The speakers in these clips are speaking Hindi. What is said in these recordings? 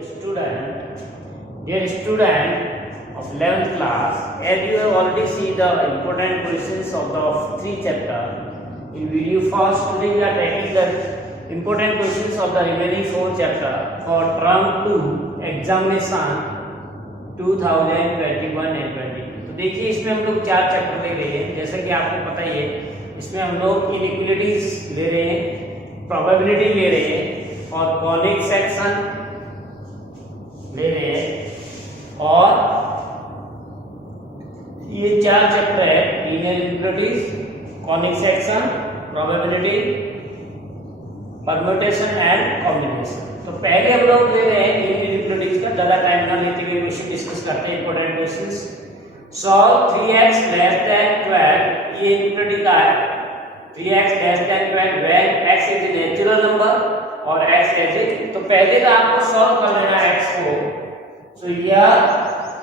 Dear student of 11th class, as you have already seen the important questions of the three chapter in video first, today we are taking the important questions of the remaining four chapter for term 2 examination 2021 and 22। तो देखिए इसमें हम लोग चार चैप्टर ले रहे हैं, जैसा कि आपको पता ही है। इसमें हम लोग इनइक्वालिटीज ले रहे हैं, प्रोबेबिलिटी ले रहे हैं और कॉनिक सेक्शन ले रहे हैं। और ये चार चैप्टर है, linear inequalities, conic section, probability, permutation and combination. तो पहले हम लोग ले रहे हैं लीनियर इनइक्वालिटीज का, ज्यादा टाइम ना लेते हुए क्वेश्चन डिस्कस करते हैं। Important questions. Solve 3x less then 12, ये इनइक्वालिटी का है। 3x less then 12 when x is a natural number और x इज, तो पहले तो आपको सॉल्व कर लेना है x को। So here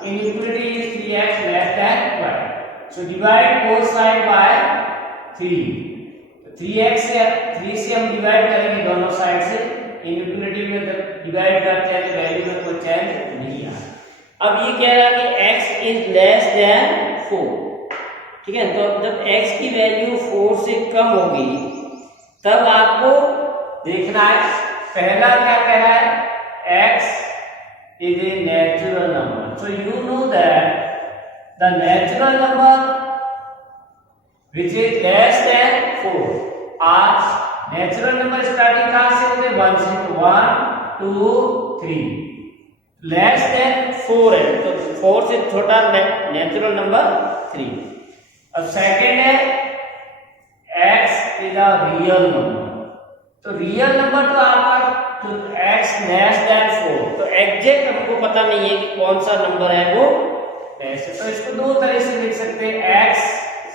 inequality is 3x less than 12. So divide both side by 3. तो 3x से 3 से हम डिवाइड करेंगे दोनों साइड से। इनइक्वालिटी में जब डिवाइड करते हैं तो वैल्यू में कोई चेंज नहीं आता। अब ये कह रहा है कि x is less than 4, ठीक है। तो जब x की वैल्यू 4 से कम होगी तब आपको देखना है, पहला क्या कह रहा है, x is a natural number. So you know that the natural number which is less than 4 are natural number starting कहाँ से होते हैं, 1 से, तो 1 2 3 less than 4 है, तो 4 से छोटा नेचुरल नंबर 3। अब सेकंड है x is a real number। तो रियल नंबर तो आपका तो x लेस देन 4, तो एग्जैक्ट हमको पता नहीं है कि कौन सा नंबर है वो ऐसे। तो इसको दो तरह से लिख सकते हैं, x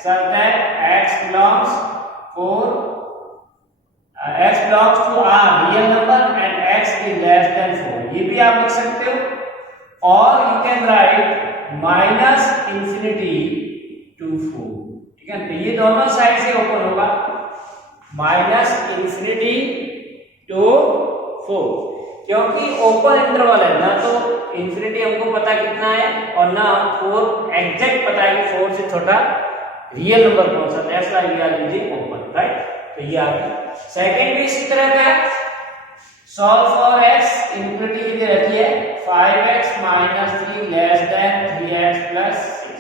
such that x belongs to r real number and x is less than 4, ये भी आप लिख सकते हो। और you can write minus infinity to 4, ठीक है। तो ये दोनों साइड से ओपन होगा, माइनस इंफिनिटी टू 4, क्योंकि ओपन इंटरवल है ना, तो इंफिनिटी हमको पता कितना है और ना 4 एग्जैक्ट पता है कि 4 से छोटा रियल नंबर कौन सा है, ऐसा लिया लीजिए ओपन, राइट। तो ये आपका सेकंड भी इसी तरह का है। सॉल्व फॉर x, इंफिनिटी की रखी है 5x - 3 लेस देन 3x + 6।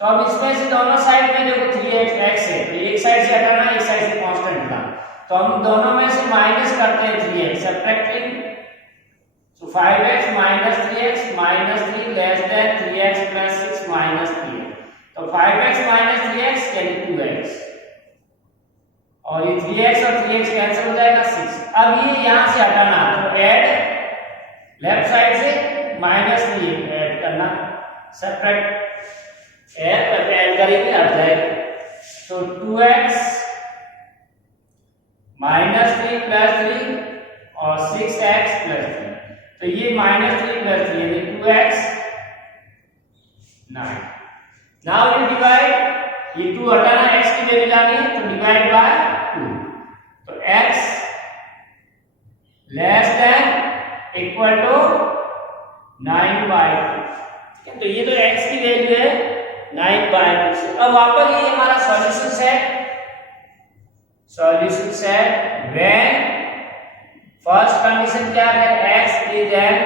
तो अब इसमें से दोनों साइड में देखो 3x x है, तो एक साइड से हटाना, एक साइड से कांस्टेंट था, तो हम दोनों में से माइनस करते हैं 3x, सब्ट्रैक्टिंग। सो 5x - 3x - 3 less than 3x + 6 - 3, तो 5x - 3x यानी 2x, और ये 3x और 3x कैंसिल हो जाएगा 6। अब ये यहां से हटाना, तो ऐड लेफ्ट साइड से -3 ऐड करना, सब्ट्रैक्ट ऐड करेंगे हट जाएगा। तो 2x -3 + 3 और 6x + 3, तो ये -3 + 3 यानी 2x 9। नाउ यू डिवाइड, ये 2 हटाना, x की वैल्यू लानी है, तो डिवाइड बाय 2, तो x less than equal to 9/2, ठीक है। तो ये तो x की वैल्यू है 9/2। अब वापस ये हमारा solution set when first condition क्या है, x इज एन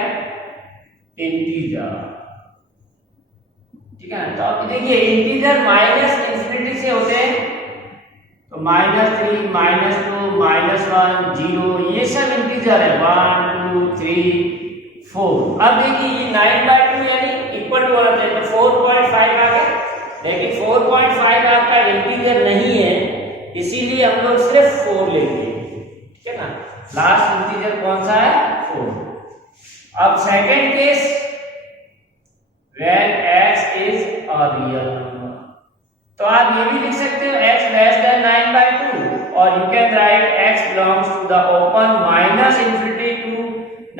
इंटीजर, ठीक है। तो अब देखिए इंटीजर माइनस इंफिनिटी से होते हैं, तो -3 -2 -1 0 ये सब इंटीजर है, 1 2 3 4। अब देखिए ये 9/2 यानी इक्वल टू होना चाहिए, तो 4.5 आ गया, लेकिन 4.5 आपका इंटीजर नहीं है, इसीलिए हम लोग सिर्फ 4 लेंगे, ठीक है ना। लास्ट इंटीजर कौन सा है, 4। अब second case, when x is a real number, तो आप ये भी लिख सकते हो x लेस देन 9/2, और you can write x belongs to the open minus infinity to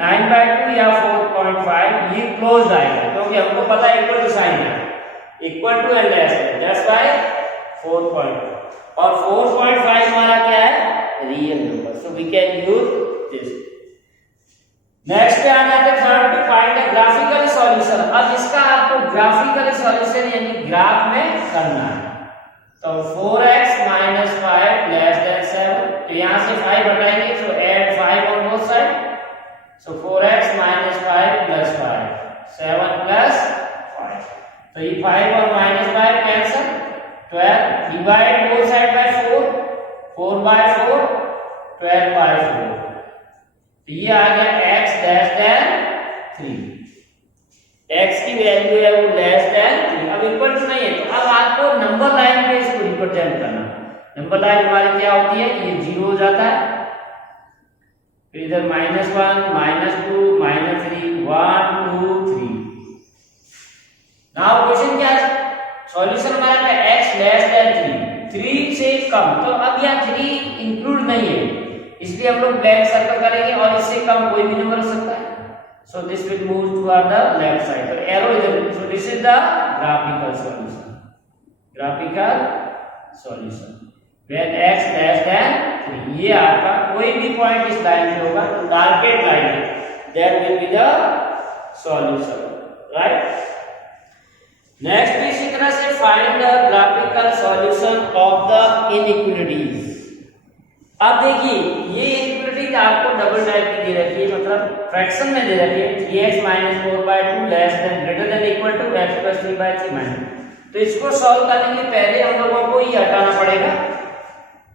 9/2 या 4.5, ये क्लोज आएगा, क्योंकि हमको पता है इक्वल टू साइन है, equal to and less than, that's why 4.5, और 4.5 हमारा क्या है, real number, so we can use this. Next पे आ जाते हैं थर्ड करना है। तो 4x minus 5 less than 7, तो यहाँ से 5 हटाएंगे, so add 5 on both side, so 4x minus 5 plus 5, 7 plus 5, तो ये 5 और minus 5 cancel, 12, divide both side by 4, 4 by 4, 12 by 4, तो ये आ गया x less than 3, x की वैल्यू है वो लेस देन 3, अब इक्वल टू नहीं है, तो अब आपको नंबर लाइन पे इसको रिप्रेजेंट करना। नंबर लाइन हमारी क्या होती है, ये 0 हो जाता है, फिर इधर -1 -2 -3 1 2 3। नाउ क्वेश्चन क्या है, सॉल्यूशन हमारा है x लेस देन 3 से कम, तो अब यहाँ 3 इंक्लूड नहीं है, इसलिए हम लोग ब्लैक सर्कल करेंगे और इससे कम कोई भी नंबर हो सकता है। So this will move toward the left side. So arrow is so this is the graphical solution. Graphical solution. When x less than 3, ये आपका कोई भी पॉइंट इस लाइन में होगा, तो डार्केड लाइन है, that will be the solution, right? Next इसी तरह से find the graphical solution of the inequalities. अब देखिए ये इनइक्वालिटी आपको डबल टाइप की दे रखी है, मतलब फ्रैक्शन में दे रखी है, 3x - 4/2 less than greater than equal to x + 3/3 - तो इसको सॉल्व करने के लिए पहले हम लोगों को ये हटाना पड़ेगा,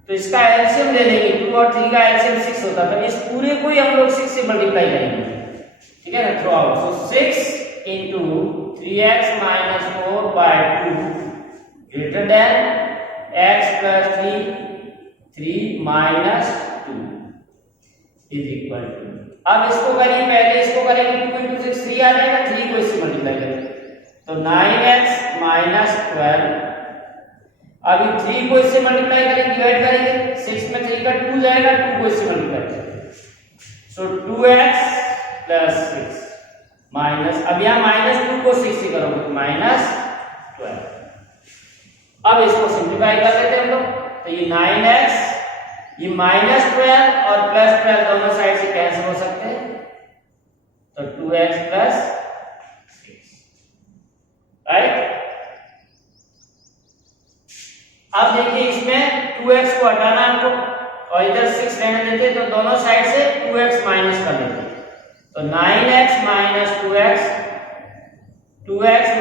तो इसका एलसीएम ले लेंगे, 2 और 3 का एलसीएम 6 होता है, तो इस पूरे को ही हम लोग 6 से मल्टीप्लाई करेंगे, ठीक है ना, through out, so 6 * 3x - 4/2 greater than x + 3 minus 2 is equal to, अब इसको करिए, पहले इसको करेंगे, 2 * 6 3 आ जाएगा, 3 को इससे मल्टीप्लाई करेंगे, तो 9x - 12, अभी 3 को इससे मल्टीप्लाई करेंगे, डिवाइड करेंगे, 6 में 3 का 2 जाएगा, 2 को इससे मल्टीप्लाई करेंगे, सो 2x + 6 माइनस, अब यहाँ -2 को 6 से करोगे तो -12, अब इसको सिंप्लीफाई कर लेते हैं हम लोग, तो ये 9x, ये -12 और +12 दोनों साइड से कैंसिल हो सकते हैं, तो 2x + 6, राइट। अब देखिए इसमें 2x को हटाना हमको और इधर 6 रहने देते, तो दोनों साइड से 2x माइनस कर लेते, तो 9x - 2x, 2x -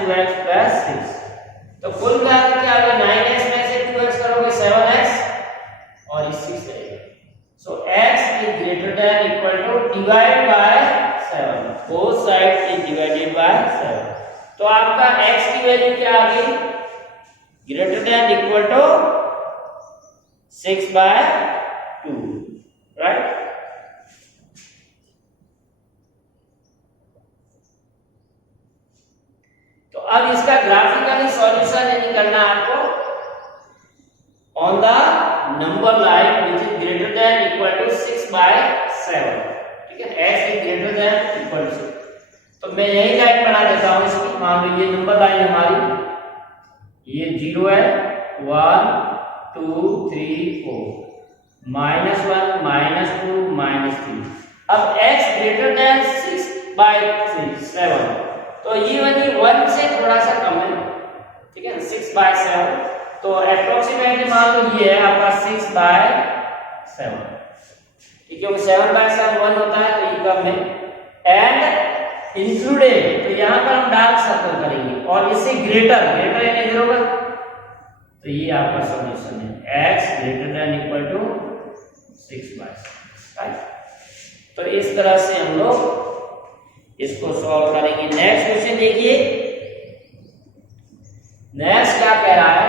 2x + 6, तो कुल मिलाकर क्या होगा, 9x में से 2x करोगे 7x और ये 6 रहेगा, सो x is greater than equal to divide by 7, both sides is divided by 7, तो आपका x की वैल्यू क्या आ गई, greater than equal to 6/2, right. तो अब इसका ग्राफिकली सॉल्यूशन निकालना आपको on the number line which is greater than equal to 6/7, ठीक है, x is greater than equal to, तो मैं यही लाइन बना देता हूं इसकी, मान लो ये नंबर लाइन हमारी, ये 0 है, 1 2 3 4, -1 -2 -3, अब x ग्रेटर देन 6/3 7, तो ये वाली 1 से थोड़ा सा कम है, ठीक है, 6/7, तो अप्रोक्सीमेटली मान लो ये है आपका 6/7, ठीक है, 7/7 1 होता है, तो ये कम है, एंड इंक्लूडेड, तो यहाँ पर हम डार्क सर्कल करेंगे और इससे ग्रेटर यानी इधर होगा, तो ये आपका सॉल्यूशन है x greater than equal to 6/7, right. तो इस तरह से हम लोग इसको सॉल्व करेंगे। नेक्स्ट क्वेश्चन देखिए, नेक्स्ट क्या कह रहा है,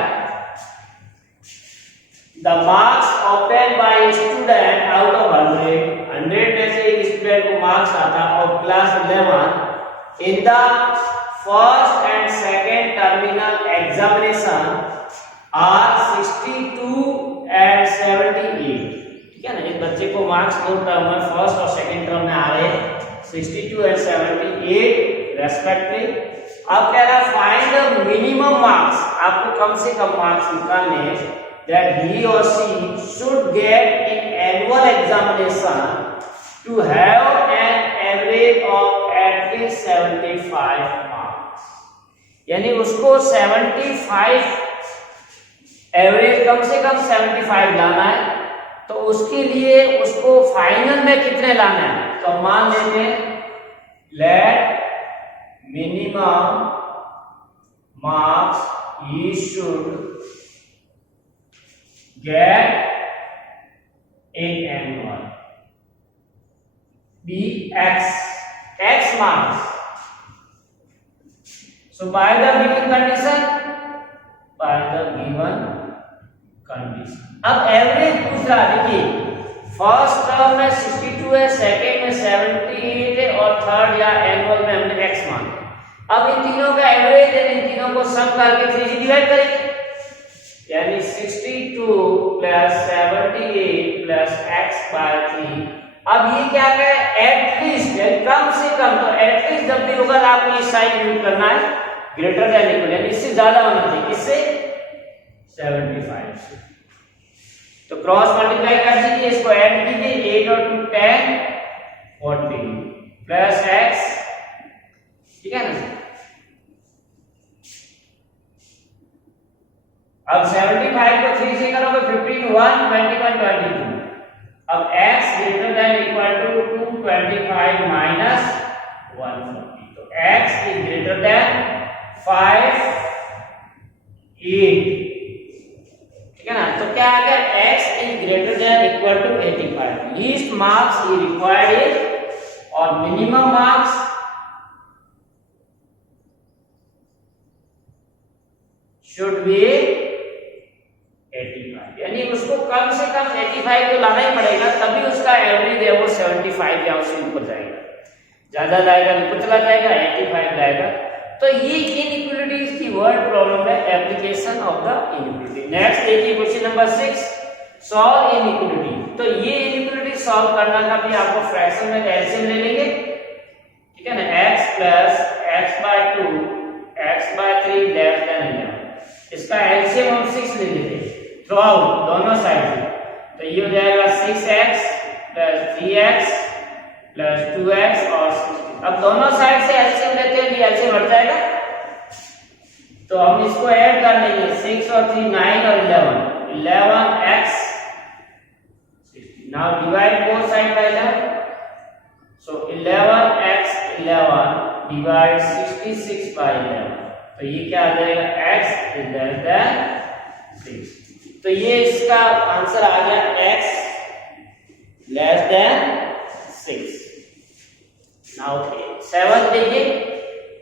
the marks obtain by student out of 100 में से एक स्टूडेंट को मार्क्स आता और class 11 in the first and second terminal examination are 62 and 78, ठीक है ना, इस बच्चे को मार्क्स दो टर्म में फर्स्ट और सेकंड टर्म में आ रहे हैं 62 एंड 78 रेस्पेक्टिव। अब कह रहा है फाइंड द मिनिमम मार्क्स, आपको कम से कम मार्क्स निकालने हैं that he or she should get in annual examination to have an average of at least 75 marks। यानी उसको 75 एवरेज कम से कम 75 लाना है। तो उसके लिए उसको फाइनल में कितने लाना है, तो मान लेते हैं let minimum marks he should get in annual be x marks. So by the given condition, अब एवरेज पूछ रहा है, देखिए फर्स्ट टर्म में 62 है, सेकेंड में 78 है और थर्ड या एनुअल में हमने x माना। अब इन तीनों का एवरेज है, इन तीनों को सम करके 3 से डिवाइड करेंगे, यानी 62 प्लस 78 प्लस x/3। अब ये क्या है, एटलीस्ट कम से कम, तो एटलीस्ट जब भी होगा आपको इस साइन यूज करना है ग्रेटर देन इक्वल, यानी इससे ज्यादा होना चाहिए, किससे 75 से। तो क्रॉस मल्टीप्लाई कर दीजिए, इसको ऐड कीजिए, 8 और 2 10 40 प्लस x, ठीक है ना। अब 75 को 3 से करोगे 15 1 21 22। अब x greater than equal to 225 minus 140, तो x इज ग्रेटर देन 5 8, ठीक है ना। तो क्या आ गया, x is greater than equal to 85। Least marks ही रिक्वायर्ड इज और मिनिमम मार्क्स शुड बी 85, यानी उसको कम से कम 85 तो लाना ही पड़ेगा, तभी उसका एवरेज है वो 75 या उससे ऊपर जाएगा। ज्यादा जाएगा ऊपर चला जाएगा, 85 जाएगा। तो ये इनइक्वालिटीज की वर्ड प्रॉब्लम है, application of the inequality. Next देखिए क्वेश्चन नंबर 6, सॉल्व इनइक्वालिटी। तो ये इनइक्वालिटी सॉल्व करना का भी आपको फ्रैक्शन में एलसीएम ले लेंगे, ठीक है ना, x plus x/2 x/3 less than 11। इसका एलसीएम हम 6 ले लेते हैं थ्रू आउट दोनों साइड से, तो ये हो जाएगा 6x plus 3x plus 2x और 6। अब दोनों साइड से एलसीएम लेते हैं, ये एलसीएम हट जाएगा, तो हम इसको ऐड कर लेंगे, 6 और 3 9 और 11x 60। Now divide both side by 11, so 11x 11 divide 66 by 11, तो ये क्या आ जाएगा, x इज लेस देन 6। तो ये इसका आंसर आ गया x लेस देन 6। नाउ 7 देखिए,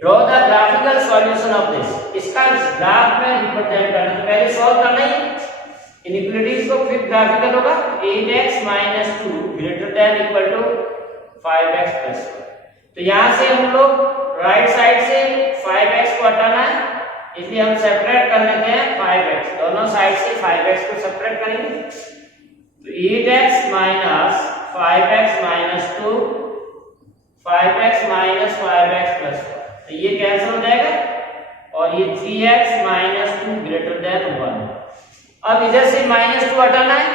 draw the graphical solution of this. इसका ग्राफ में रिप्रेजेंट करना, तो पहले सॉल्व करना ही इनइक्वालिटीज को, फिर ग्राफिकल होगा 8x - 2 greater than equal to 5x + 1। तो यहां से हम लोग राइट साइड से 5x को हटाना है, इसलिए हम सेपरेट कर लेते हैं 5x, दोनों साइड से 5x को सेपरेट करेंगे, तो 8x - 5x - 2 5x - 5x + 1, तो ये कैंसिल हो जाएगा और ये 3x - 2 ग्रेटर देन 1। अब इधर से -2 हटाना है,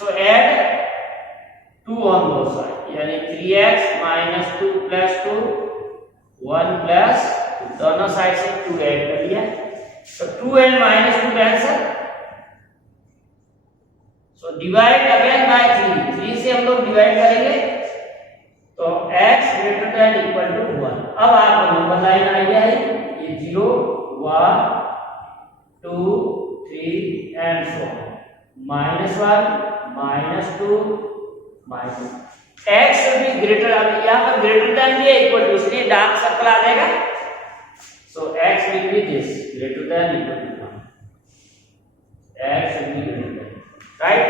तो ऐड 2 ऑन बोथ साइड, यानी 3x - 2 + 2 1 + दोनों साइड से 2 ऐड कर लिया, तो 2 and -2 cancel, so divide again by 3 से हम लोग डिवाइड करेंगे, तो x greater than equal to 1। अब आपको नंबर लाइन आइडिया है, ये 0 1 2 3 and so -1 -2 x should be greater, अब यहां पर ग्रेटर देन भी है इक्वल टू, इसलिए डार्क सर्कल आ जाएगा, so x will be this greater than equal to 1, x should be greater than, right?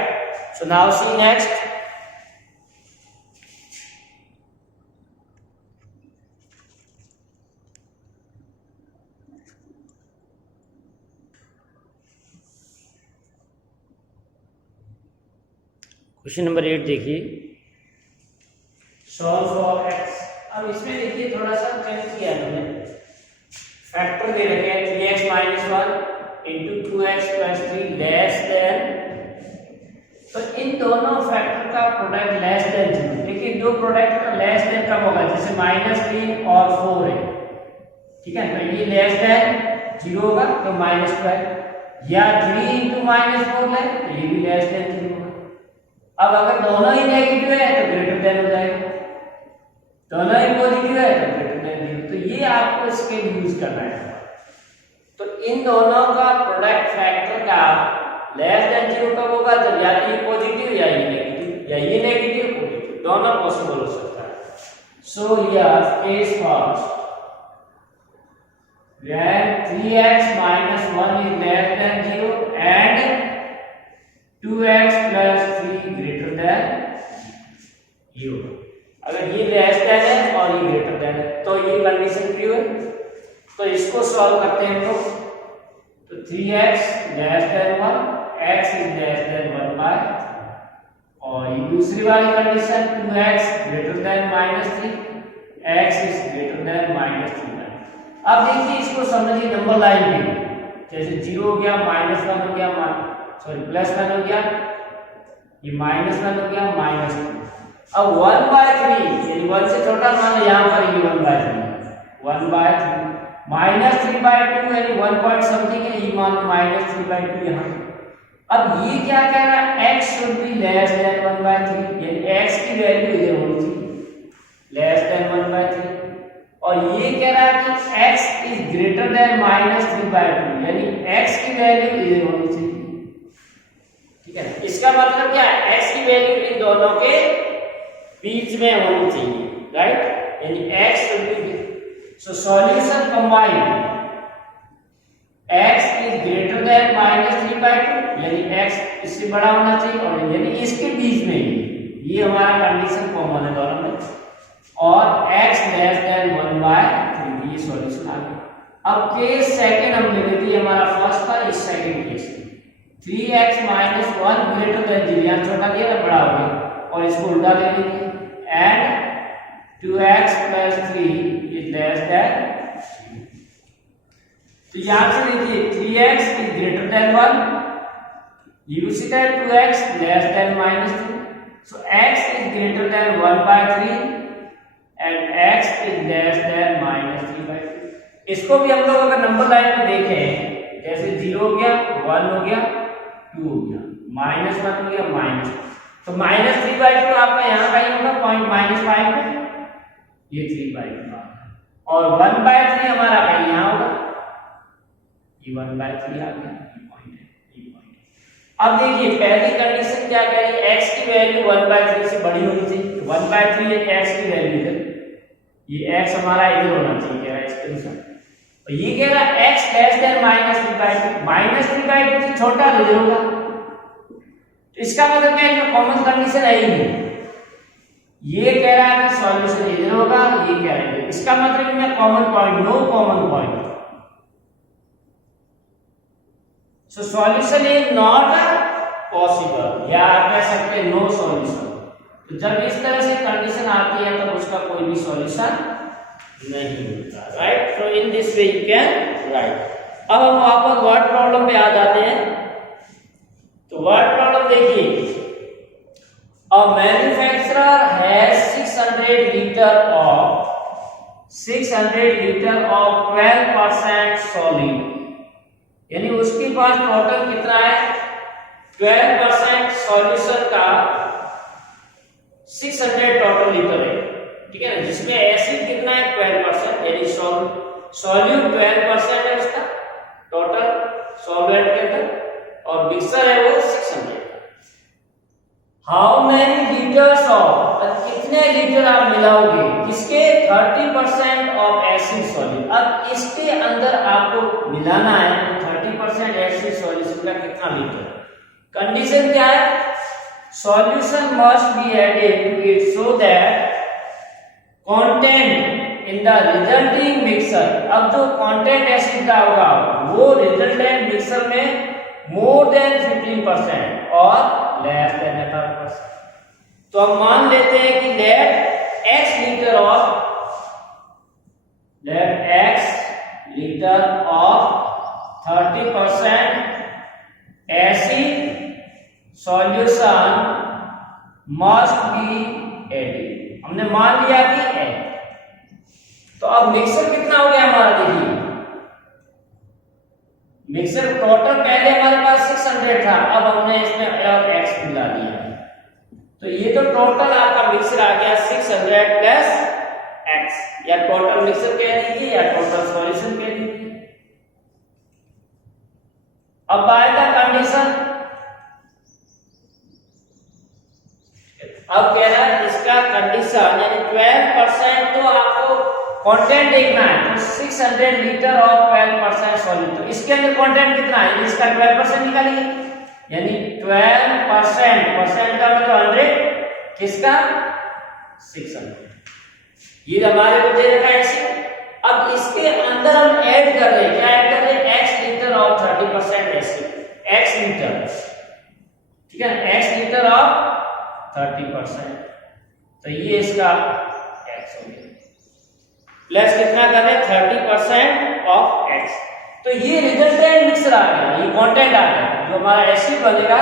So now see next, question number 8 देखिए, सॉल्व फॉर x। अब इसमें देखिए थोड़ा सा चेंज किया हमने, फैक्टर दे रखे हैं 3x - 1 into 2x + 3 less than, तो इन दोनों फैक्टर का प्रोडक्ट लेस देन 0। देखिए दो प्रोडक्ट का लेस देन कब होगा, जैसे -3 और 4 है, ठीक है, तो ये लेस देन 0 होगा तो -12, या 3 × -4 है तो ये भी लेस देन 0 होगा। अब अगर दोनों ही नेगेटिव है तो ग्रेटर देन हो जाएगा, दोनों ही पॉजिटिव है तो ग्रेटर देन 0। तो ये आपको इसके यूज करना है। तो इन दोनों का प्रोडक्ट फैक्टर का लेस देन 0 कब होगा, जब या ये पॉजिटिव या ये नेगेटिव, या ये नेगेटिव पॉजिटिव, दोनों पॉसिबल हो सकता है। So here case first, when 3x minus 1 is less than 0 and 2x plus 3 greater than 0। अगर ये लेस देन है और ये ग्रेटर देन है तो ये कंडीशन ट्रू है। तो इसको सॉल्व करते हैं हम लोग। तो 3x less than 1, x is less than 1 by, और ये दूसरी वाली condition 2x greater than -3, x is greater than -3। अब देखिए इसको समझिए नंबर लाइन में, जैसे 0 हो गया, -1 हो गया, +1 हो गया, ये -1 हो गया, -2। अब 1/3 यानी 1 से छोटा मान यहाँ पर ये 1/3, 1/3 -3/2 यानी 1 पॉइंट समथिंग है, ये मान -3/2 यहाँ। अब ये क्या कह रहा है, x should be less than 1/3 यानी x की वैल्यू इधर होनी चाहिए लेस देन 1/3, और ये कह रहा है कि x इज ग्रेटर देन -3/2 यानी x की वैल्यू इधर होनी चाहिए। ठीक है, इसका मतलब क्या है, x की वैल्यू इन दोनों के बीच में होनी चाहिए, राइट, यानी x should B. So solution combined x is greater then -3/2 यानी x इससे बड़ा होना चाहिए, और यानी इसके बीच में ये हमारा कंडीशन कॉमन है दोनों में, और x लेस देन 1/3, ये सॉल्यूशन आ गया। अब केस सेकंड हम ले लेते हैं, हमारा फर्स्ट था, इस second case 3x - 1 greater than 0, यहाँ छोटा दिया बड़ा हो गया, और इसको उल्टा ले लेंगे, and 2x + 3 is less than 0। तो यहां से देखिए 3x is greater than 1, you see that 2x less than -2, so x is greater than 1/3 and x is less than -3/2। इसको भी हम लोग अगर नंबर लाइन में देखें, जैसे 0 हो गया, 1 हो गया, 2 हो गया, -1 हो गया, -2, तो -3/2 आपका यहाँ का ही होगा पॉइंट -5 में, ये 3/2 और 1/3 हमारा कहीं यहाँ होगा, ये 1/3 आ गया, ये पॉइंट है, ये पॉइंट है। अब देखिए पहली कंडीशन क्या कह रही है, x की वैल्यू 1/3 से बड़ी होनी चाहिए, 1/3 है x की वैल्यू है, ये x हमारा इधर होना चाहिए, कह रहा है एक्सटेंशन, और ये कह रहा है x लेस देन -3/2 से छोटा इधर होगा, तो इसका मतलब क्या है, कॉमन कंडीशन है ही नहीं। ये कह रहा है कि सॉल्यूशन इधर होगा, ये कह रहा है, इसका मतलब इनमें common point, no common point, so solution is not possible, या आप कह सकते हैं नो सॉल्यूशन। तो जब इस तरह से कंडीशन आती है तो उसका कोई भी सॉल्यूशन नहीं होता, right. So in this way you can right. अब हम वापस वर्ड प्रॉब्लम पे आ जाते हैं। तो वर्ड प्रॉब्लम देखिए, a manufacturer has 600 litre of 12% solid, यानी उसके पास टोटल कितना है, 12% सॉल्यूशन का 600 टोटल लीटर है, ठीक है ना, जिसमें एसिड कितना है 12%, यानी सॉल्यूट 12% है उसका टोटल सॉल्वेंट के अंदर, और मिक्सर है वो 600। हाउ मेनी लीटर्स ऑफ, कितने लीटर आप मिलाओगे किसके, 30% ऑफ एसिड सॉल्यूट। अब इसके अंदर आपको मिलाना है तो 30% एसिड सॉल्यूशन का कितना लीटर, कंडीशन क्या है, solution must be added to it so that content in the resulting mixture, अब जो content एसिड का होगा वो resultant mixture में more than 15% और less than 18%। तो हम मान लेते हैं कि let x liter of 30% acid solution must be added, हमने मान लिया कि है। तो अब मिक्सर कितना हो गया हमारा, देखिए मिक्सर टोटल पहले हमारे पास 600 था, अब हमने इसमें x मिला दिया, तो ये तो टोटल आपका मिक्सर आ गया 600 प्लस x, या टोटल मिक्सर कह दीजिए या टोटल सॉल्यूशन कह दीजिए। अब बाय द कंडीशन, अब कह रहा है इसका कंडीशन यानी 12% तो आपको कंटेंट देखना है, तो 600 लीटर और 12% सॉल्यूट, तो इसके अंदर कंटेंट कितना है, इसका 12% निकालिए, यानी 12% परसेंट का मतलब 100, किसका 600, ये हमारे को दे रखा है ऐसे। अब इसके अंदर हम ऐड कर रहे हैं, क्या ऐड कर रहे हैं, x लीटर और 30% ऐसे, x लीटर, ठीक है ना, x लीटर और 30%, तो ये इसका x हो गया, प्लस कितना कर रहे हैं 30% ऑफ x, तो ये रिजल्टेंट मिक्सर आ गया, ये कंटेंट आ गया, जो हमारा एसिड बनेगा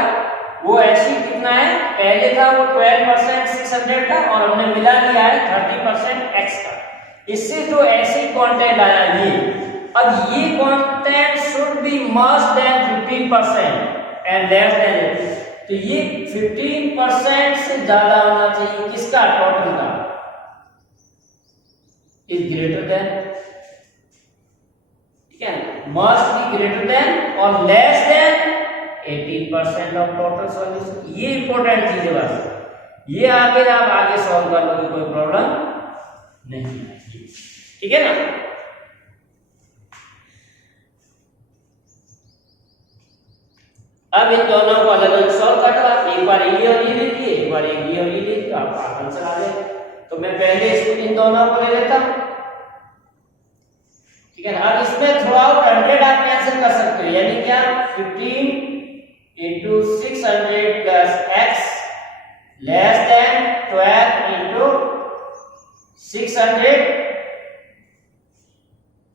वो एसिड कितना है, पहले था वो 12% 600 का और हमने मिला लिया है 30% x का, इससे जो एसिड कंटेंट आया ये, अब ये content should be must than 15% and less than, तो ये 15% से ज्यादा होना चाहिए, किसका, टोटल का, इज ग्रेटर देन, ठीक है, मस्ट बी ग्रेटर देन और less then 18% of total solution, ये इंपॉर्टेंट चीज है बस, ये आगे आप आगे सॉल्व कर लोगे, कोई प्रॉब्लम नहीं, ठीक है ना। अब इन दोनों को अलग अलग सॉल्व कर दो, आप एक बार ये और ये लीजिए, एक बार ये और ये लीजिए, तो आपका आंसर आ जाएगा। तो मैं पहले इसको इन दोनों को ले लेता हूं, ठीक है ना। अब इसमें थ्रू आउट 100 आप कैंसिल कर सकते हो, यानी क्या 15 into 600 plus x less than 12 into 600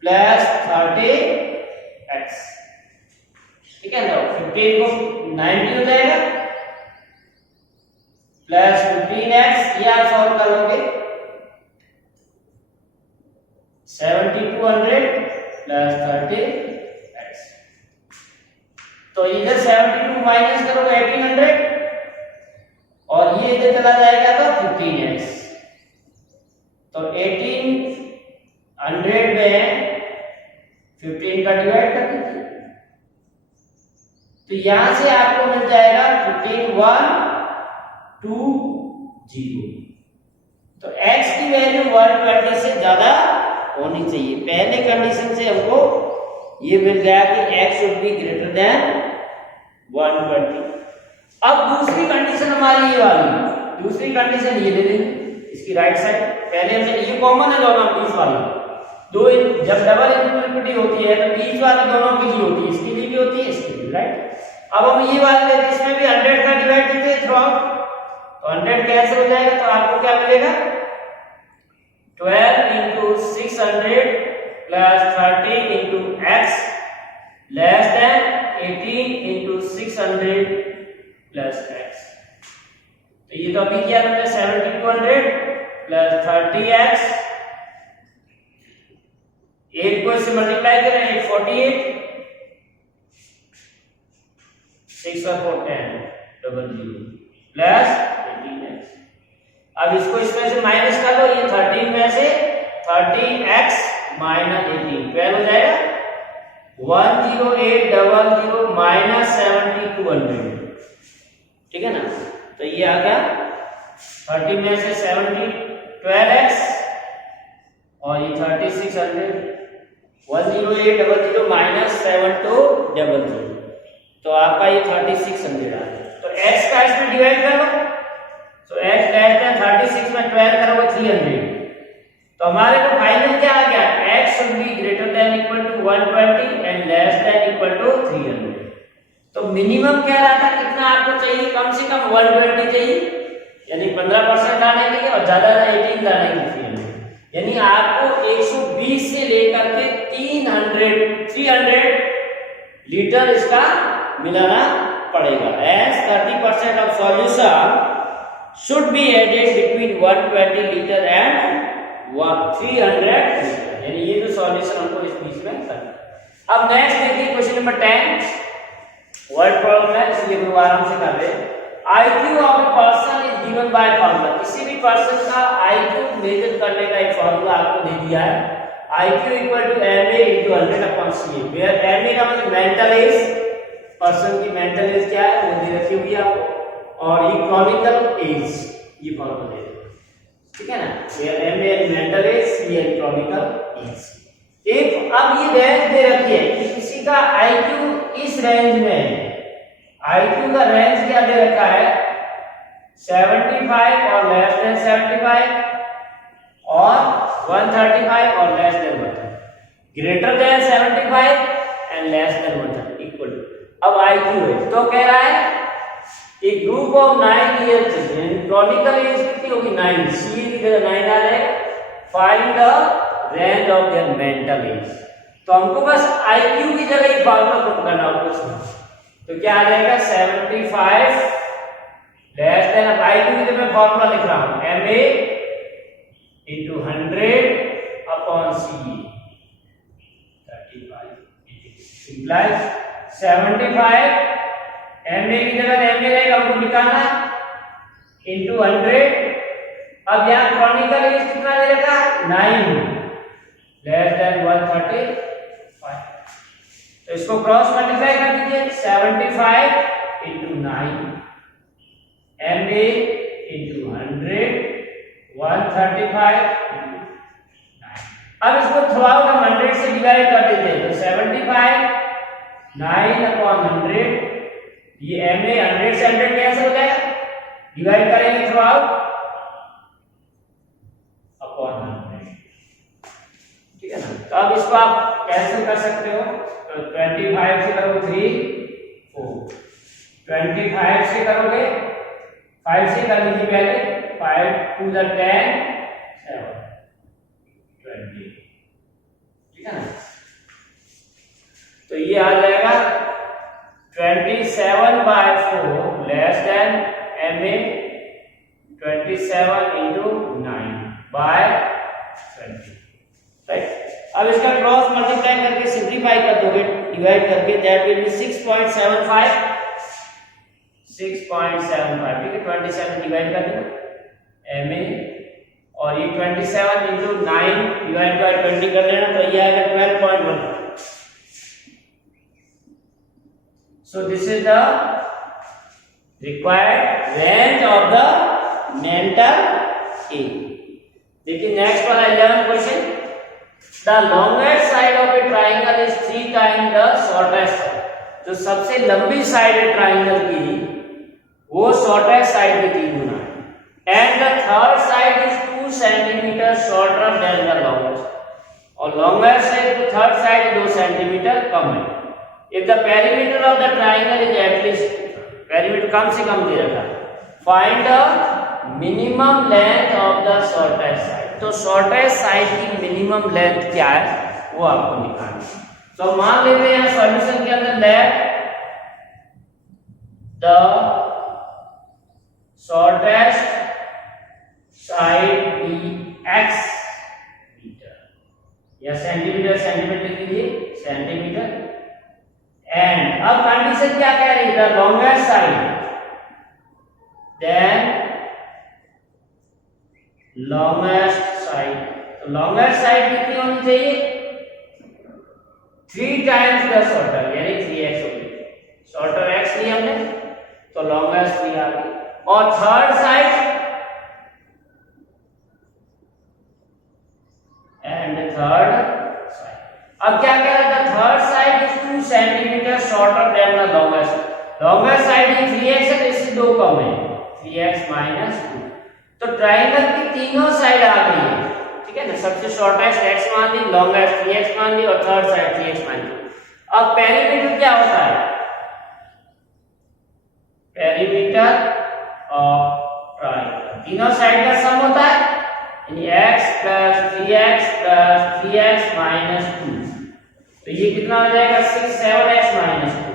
plus 30x, ठीक है ना। 15 को 90 हो जाएगा प्लस 15x, ये आप सॉल्व करोगे 7200 प्लस 30x, तो इधर 72 माइनस करोगे 1800 और ये इधर चला जाएगा तो 15x, तो 1800 में 15 का डिवाइड कर दीजिए, तो यहां से आपको मिल जाएगा 15120, तो x की वैल्यू 120 से ज्यादा होनी चाहिए, पहले कंडीशन से हमको ये मिल गया कि x should be greater then 120। अब दूसरी कंडीशन हमारी ये वाली, दूसरी कंडीशन ये ले लेंगे इसकी राइट साइड, पहले हमने ये कॉमन है दोनों बीच वाली, दो जब डबल इक्वलिटी होती है तो बीच वाली दोनों के लिए होती है, इसके लिए भी होती है, इसके लिए, राइट। अब हम ये वाली लेते हैं, इसमें भी 100 का डिवाइड देते हैं थ्रू आउट, तो 100 कैंसिल हो जाएगा, तो आपको क्या मिलेगा 12 into 600 plus 30 into x less than 18 into 600 plus x, तो ये तो अभी क्या हमने 7200 plus 30x, 8 को इससे मल्टीप्लाई करें 848, 6 और 4 10 00 प्लस 18x, अब इसको इसमें से माइनस कर लो, ये 13 में से 30x माइनस 18 12 हो जाएगा 10800 माइनस 7200, ठीक है ना। तो ये आ गया 30 में से 70 12x और ये 3600 10800 माइनस 7200, तो आपका ये 3600 आ गया। तो x का इसमें डिवाइड कर लो, तो x लेस देन 36 में 12 करोगे 300, तो हमारे को फाइनल क्या आ गया, x should be greater than equal to 120 and less than equal to 300। तो मिनिमम कह रहा था कितना आपको चाहिए, कम से कम 120 चाहिए, यानी 15% आने के लिए, और ज्यादा 18 लाने के लिए, यानी आपको 120 से लेकर के 300 लीटर इसका मिलाना पड़ेगा। As 30% of solution should be added between 120 liter and 300 metre, यानी ये जो सॉल्यूशन हमको इस बीच में करना है। अब नेक्स्ट देखिए क्वेश्चन नंबर 10 वर्ड प्रॉब्लम है, इसलिए हम आराम से कर रहे हैं। IQ of a person is given by formula. किसी भी पर्सन का IQ मेजर करने का एक फार्मूला आपको दे दिया है, IQ equal to MA into 100/CA, where MA का मतलब मेंटल एज, पर्सन की मेंटल एज क्या है वो दे रखी हुई है आपको, और इकोनॉमिकल एज ये फार्मूला दे रखा है, ठीक है ना, where MA mental age, CA economical age. एक अब ये रेंज दे रखी है कि किसी का IQ इस रेंज में है, IQ का रेंज क्या दे रखा है 75 और लेस देन 75 और 135 और less than 130, greater than 75 and less than 130 equal. अब IQ है तो कह रहा है एक group of 9 year children, chronicle age कितनी होगी 9, C की जगह 9 आ जाएगा, find the range of their mental age. तो हमको बस IQ की जगह एक फार्मूला पुट करना होगा, तो क्या आ जाएगा 75 लेस देन, अब IQ की जगह मैं फार्मूला लिख रहा हूं MA into 100/CA 35 implies 75 MA की जगह MA रहेगा हमको निकालना into 100। अब यहाँ क्रॉनिकल एज कितना दे रखा है 9 लेस देन 135, तो इसको क्रॉस मल्टीप्लाई कर दीजिए 75 into 9 MA into 100 135 into 9। अब इसको थ्रू आउट हम 100 से डिवाइड कर देते हैं, तो 75 9/100, ये MA 100 से 100 कैंसिल हो जाएगा, डिवाइड करेंगे थ्रू आउट अपॉन 100, ठीक है ना। तो अब इसको आप कैंसिल कर सकते हो, तो 25 से करोगे 3 4, 25 से करोगे 5 से कर लीजिए पहले, 5 2 10 7 20, ठीक है ना। तो ये आ जाएगा 27/4 less than MA 27 into 9/20, right. अब इसका क्रॉस मल्टीप्लाई करके सिंपलीफाई कर दोगे, डिवाइड करके, दैट विल बी 6.75, ठीक है, 27 डिवाइड कर देना MA, और ये 27 into 9 डिवाइड बाय 20 कर लेना, तो ये आएगा 12.1। So this is the required range of the mental age। देखिए नेक्स्ट वाला 11 question, the longest side of a triangle is 3 times the shortest side। जो सबसे लंबी साइड है ट्राइंगल की वो शॉर्टेस्ट साइड के 3 गुना है, and the third side is 2 centimetre shorter than the longest, और लॉन्गेस्ट है तो थर्ड साइड 2 सेंटीमीटर कम है। If the perimeter of the triangle is at least, perimeter कम से कम दे रखा है, find the minimum length of the shortest side. तो शॉर्टेस्ट साइड की मिनिमम लेंथ क्या है वो आपको निकालना है। तो मान लेते हैं सॉल्यूशन के अंदर let the shortest side be x metre, या सेंटीमीटर, सेंटीमीटर लिख लीजिए सेंटीमीटर, एंड अब कंडीशन क्या कह रही है, the longest side then longest side. तो लॉन्गेस्ट साइड कितनी होनी चाहिए 3 टाइम्स द शॉर्टर, यानी 3x होगी, शॉर्टर x लिया हमने तो लॉन्गेस्ट लिया, और third side and third side. अब क्या कह रहा था, third side is 2 centimetre shorter than the longest, longest side he 3x है तो इससे 2 कम है, 3x - 2। तो ट्राइंगल की तीनों साइड आ गई है, ठीक है ना, सबसे शॉर्टेस्ट x मान ली, लॉन्गेस्ट 3x मान ली, और थर्ड साइड 3x मान ली। अब पेरीमीटर क्या होता है, पेरीमीटर ऑफ ट्राइंगल तीनों साइड का सम होता है, यानी x + 3x + 3x - 2, तो ये कितना हो जाएगा 6 7x - 2,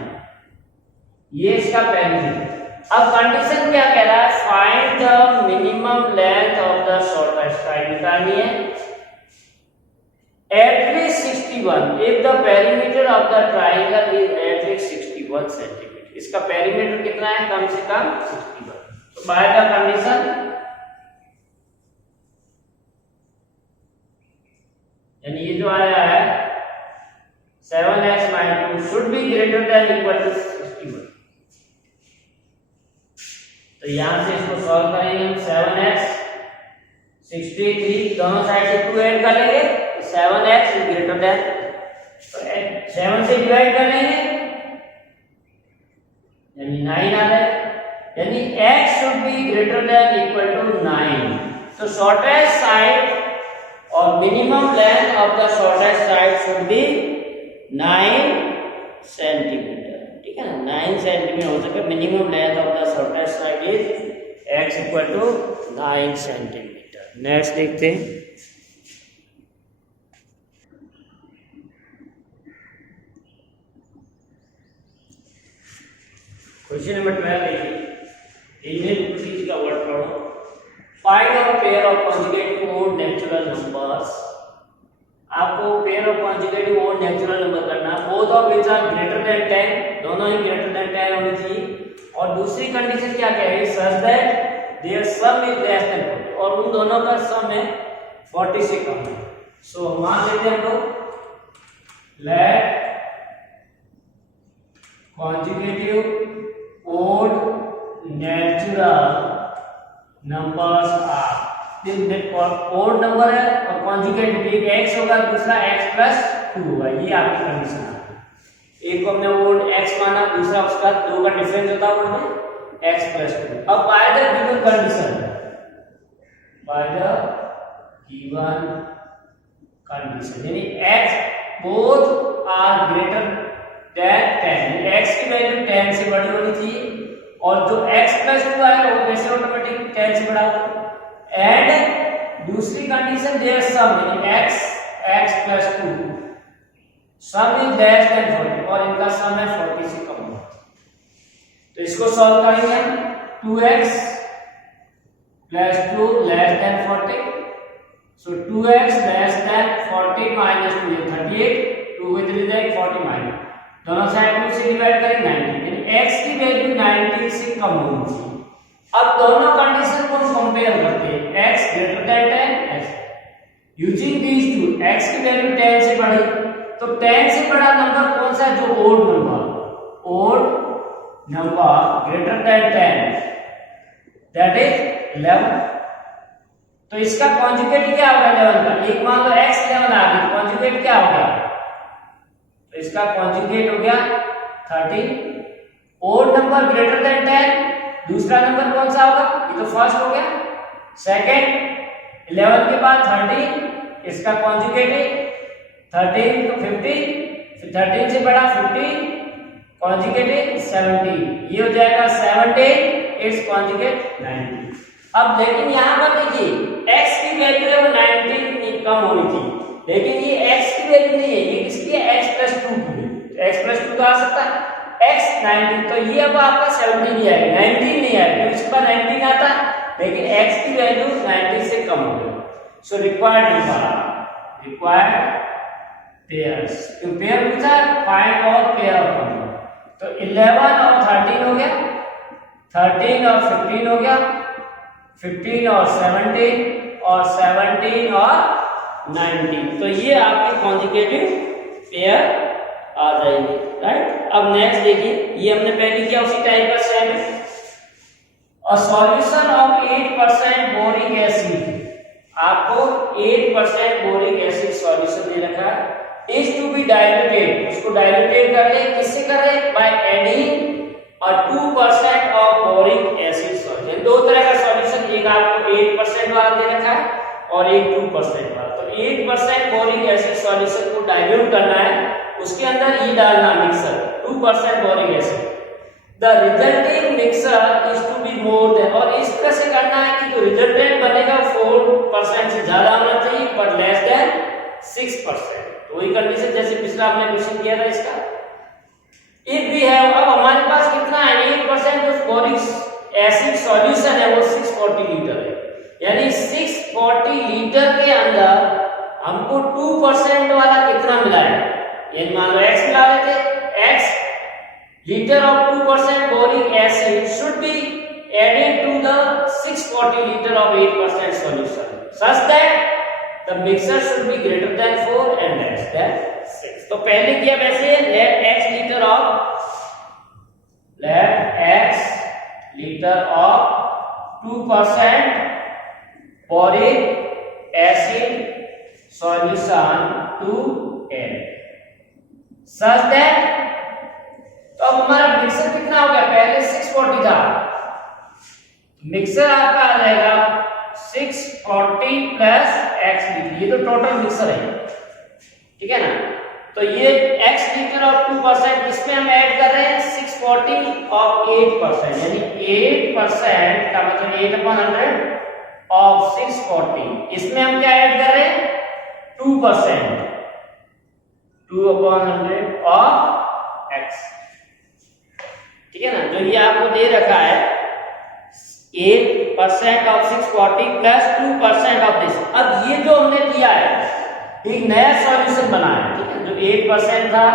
ये इसका पेरीमीटर। अब कंडीशन क्या कह रहा है, find the minimum length of the shortest side, निकालनी है। At least 61 if the perimeter of the triangle is at least 61 centimetre. इसका पेरीमीटर कितना है? कम से कम 61। तो बाय द कंडीशन यानी ये जो आया है 7x - 2 should be greater than equal to 61। तो यहां से इसको सॉल्व करेंगे हम। 7x 63 दोनों साइड से 2 ऐड कर लेंगे तो 7x इज ग्रेटर देन, तो 7 से डिवाइड कर लेंगे यानी 9 आ जाए, यानी x should be greater than equal to 9। तो शॉर्टेस्ट साइड और minimum length of the shortest side should be 9 centimetre. ठीक है ना, 9 सेंटीमीटर हो सके। Minimum length of the shortest side is x equal to 9 centimetre. Next देखते हैं। क्वेश्चन नंबर 12 देखिए, इमेज प्रोसीज का वर्ड पढ़ो। Find out pair of conjugative odd natural numbers. आपको pair of conjugative odd natural number करना, both of which are greater than 10, दोनों ही ग्रेटर देन 10 होनी चाहिए। और दूसरी कंडीशन क्या कह रही है? Such that their sum is less than 40, और उन दोनों का सम है 40 से कम है। सो मान लेते हैं हम लोग let conjugative odd natural numbers are, odd number है और कॉन्जुगेट एक x होगा, दूसरा x प्लस 2 होगा। ये आपकी कंडीशन है। एक को हमने ओड x माना, दूसरा उसका 2 का डिफरेंस होता है ओड में x प्लस 2। अब by the given condition, by the given condition यानी x both are greater than 10, x की वैल्यू 10 से बड़ी होनी चाहिए और जो x प्लस 2 आएगा वो वैसे ऑटोमेटिक 10 से बड़ा होगा। एंड दूसरी कंडीशन देयर सम यानी x plus 2 some is less than 40 और इनका सम है 40 से कम। तो इसको सॉल्व करेंगे हम। 2x प्लस 2 लेस देन 40, सो 2x लेस देन 40 माइनस 2 ये 38, 2 with result 40 माइनस, दोनों साइड 2 से डिवाइड करें 90, यानी x की वैल्यू 90 से कम होनी चाहिए। अब दोनों कंडीशन को कंपेयर करते हैं, x greater than 10, x using these two, x की वैल्यू 10 से बड़ी, तो 10 से बड़ा नंबर कौन सा है? जो odd number greater than 10 that is 11। तो इसका कॉन्जुगेट क्या होगा 11 का? एक मान लो x 11 आ गई, कॉन्जुगेट क्या होगा? तो इसका कॉन्जुगेट हो गया 13। ओड नंबर ग्रेटर देन 10, दूसरा नंबर कौन सा होगा? ये तो फर्स्ट हो गया। सेकंड 11 के बाद 13, इसका कॉन्जुगेट है 13 तो 15, फिर 13 से बड़ा 15, कॉन्जुगेट है 17, ये हो जाएगा 17, इट्स कॉन्जुगेट 19। अब लेकिन यहां पर देखिए x की वैल्यू है वो 19 कम होनी थी, लेकिन ये x की वैल्यू नहीं है, ये किसकी है? x प्लस 2 की है। x प्लस 2 तो आ सकता है x 19, तो ये अब आपका 17 ही आएगा, 19 नहीं आएगा, इसके बाद 19 आता है, लेकिन x की वैल्यू 90 से कम हो गई। सो रिक्वायर्ड नंबर, रिक्वायर्ड पेयर्स, तो पेयर पूछा find out pair of number, तो 11 और 13 हो गया, 13 और 15 हो गया, 15 और 17 और 17 और 19, तो ये आपके कॉन्जुगेटिव पेयर आ जाएंगे, राइट। अब नेक्स्ट देखिए, ये हमने पहले किया उसी टाइप का सेम है। A solution of 8% boric acid, आपको 8% बोरिक एसिड सॉल्यूशन दे रखा है, इज टू बी डाइल्यूटेड, उसको डाइल्यूटेड कर ले, किससे कर रहे? By adding a 2% of boric acid solution. दो तरह का सॉल्यूशन, एक आपको 8% वाला दे रखा है और एक 2% वाला। तो 8% बोरिक एसिड सॉल्यूशन को डाइल्यूट करना है, उसके अंदर ये डालना mixer 2% boric acid, the resulting mixer is to be more than, और इस तरह से करना है कि जो रिजल्टेंट बनेगा 4% से ज्यादा होना चाहिए बट लेस देन 6%। तो वही कंडीशन जैसे पिछला आपने क्वेश्चन किया था इसका। इफ वी हैव, अब हमारे पास कितना है 8% जो बोरिक एसिड सॉल्यूशन है वो 640 लीटर है, यानी 640 लीटर के अंदर हमको 2% वाला कितना मिला है, यानी मान लो x मिला रहे थे, x liter of 2% boric acid should be added to the 640 liter of 8% solution such that the mixture should be greater than 4 and less than 6. तो पहले किया वैसे, let x liter of 2% boric acid solution to N such that, तो अब हमारा मिक्सर कितना हो गया, पहले 640 था, मिक्सर आपका आ जाएगा 640 प्लस x लीटर, ये तो टोटल मिक्सर है, ठीक है ना। तो ये x लीटर और 2% इसमें हम ऐड कर रहे हैं 640 और 8%, यानी 8% का मतलब 8/100 ऑफ 640, इसमें हम क्या ऐड कर रहे हैं 2%, 2/100 ऑफ x, ठीक है ना। जो ये आपको दे रखा है 8% ऑफ 640 प्लस 2% ऑफ दिस। अब ये जो हमने किया है एक नया सॉल्यूशन बना है, ठीक है, जो 8% था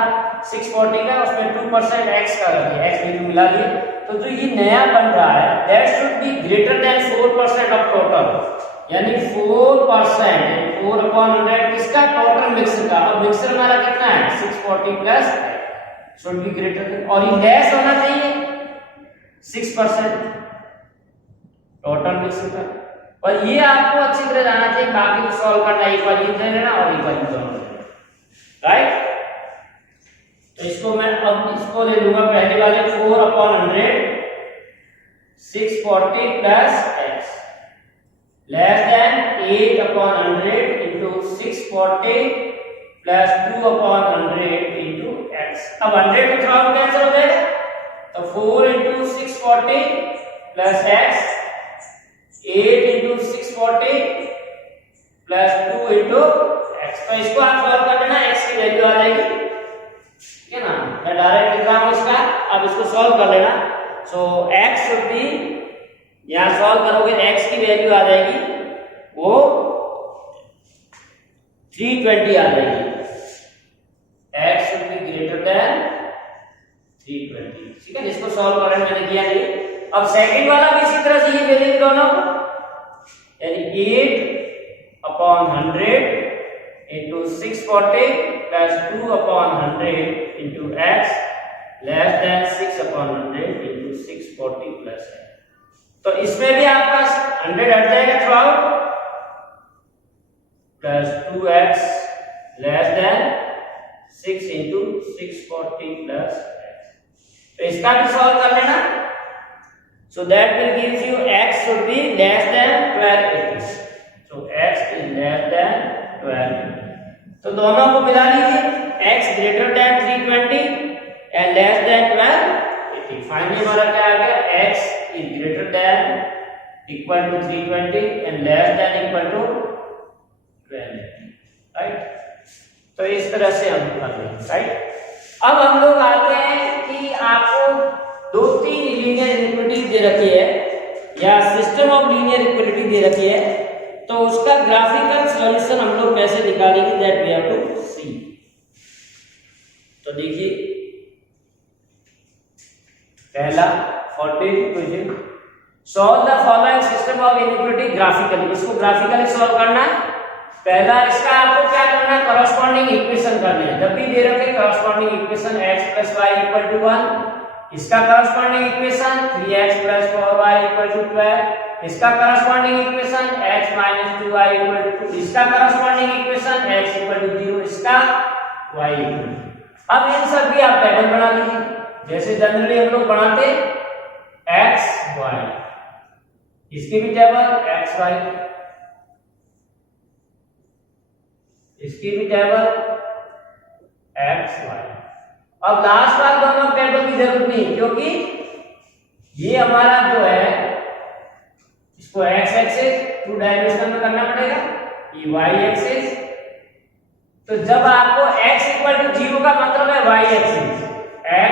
640 का, उसमें 2% x का कर दिया, x वैल्यू मिला दिए, तो जो ये नया बन रहा है that should be greater then 4% of total, यानी 4%, 4/100 किसका, टोटल मिक्सर का। और मिक्सर हमारा कितना है 640 plus should be greater then, और ये लेस होना चाहिए 6% टोटल मिक्सर का। और ये आपको अच्छी तरह जाना चाहिए, बाकी को सॉल्व करना, एक बार ये दे लेना और एक बार ये दोनों ले लेना, राइट। तो इसको मैं अब इसको ले लूंगा पहले वाले 4/100 640 plus x less then 8/100 into 640 plus 2/100 into x। अब 100 को थोड़ा कैंसिल हो जाएगा, तो 4 into 640 plus x, 8 into 640 plus 2 into x। तो इसको आप सॉल्व कर लेना, x की वैल्यू आ जाएगी, ठीक है ना। मैं डायरेक्ट लिख रहा हूं इसका, अब इसको सॉल्व कर लेना। सो x शुड बी, यहां सॉल्व करोगे x की वैल्यू आ जाएगी वो 320 आ जाएगी, x should be greater then 320, ठीक है। इसको सॉल्व करने मैंने किया नहीं। अब सेकंड वाला भी इसी तरह से ये वैल्यू दोनों, यानी 8/100 into 640 plus 2/100 into x less than 6/100 into 640 plus x। तो इसमें भी आपका 100 हट जाएगा throughout, plus 2x less than 6 into 640 plus x। तो इसका भी सॉल्व कर लेना। So that will give you x should be less than 1280. So x is less than 1280. तो दोनों को मिला लीजिए, x greater than 320 and less than 1280। Finally हमारा क्या आ गया, x is greater than equal to 320 and less than equal to 1280, right. तो इस तरह से हम कर लेंगे, राइट। अब हम लोग आते हैं कि आपको 2-3 लीनियर इक्विलिटी दे रखी है या सिस्टम ऑफ लीनियर इक्विलिटी दे रखी है, तो उसका ग्राफिकल सॉल्यूशन हम लोग कैसे निकालेंगे, that we have to see. तो देखिए पहला 40 question, solve the following system of inequality graphically. इसको ग्राफिकली सॉल्व करना है। पहला इसका आपको क्या करना है, करस्पॉन्डिंग इक्वेशन करनी है। जब भी दे रखे करस्पॉन्डिंग इक्वेशन x + y = 1, इसका करस्पॉन्डिंग इक्वेशन 3x + 4y = 12, इसका करस्पॉन्डिंग इक्वेशन x - 2y = 2, इसका करस्पॉन्डिंग इक्वेशन x = 0, इसका y = अब इन सब की आप टेबल बना लीजिए, जैसे जनरली हम लोग बनाते x y, इसकी भी टेबल x y, इसकी भी टेबल x y। अब लास्ट बार दोनों टेबल की जरूरत नहीं, क्योंकि ये हमारा जो है इसको x एक्सिस 2 डायमेंशनल में करना पड़ेगा, ये y एक्सिस। तो जब आपको x = 0 का मतलब है y axis, x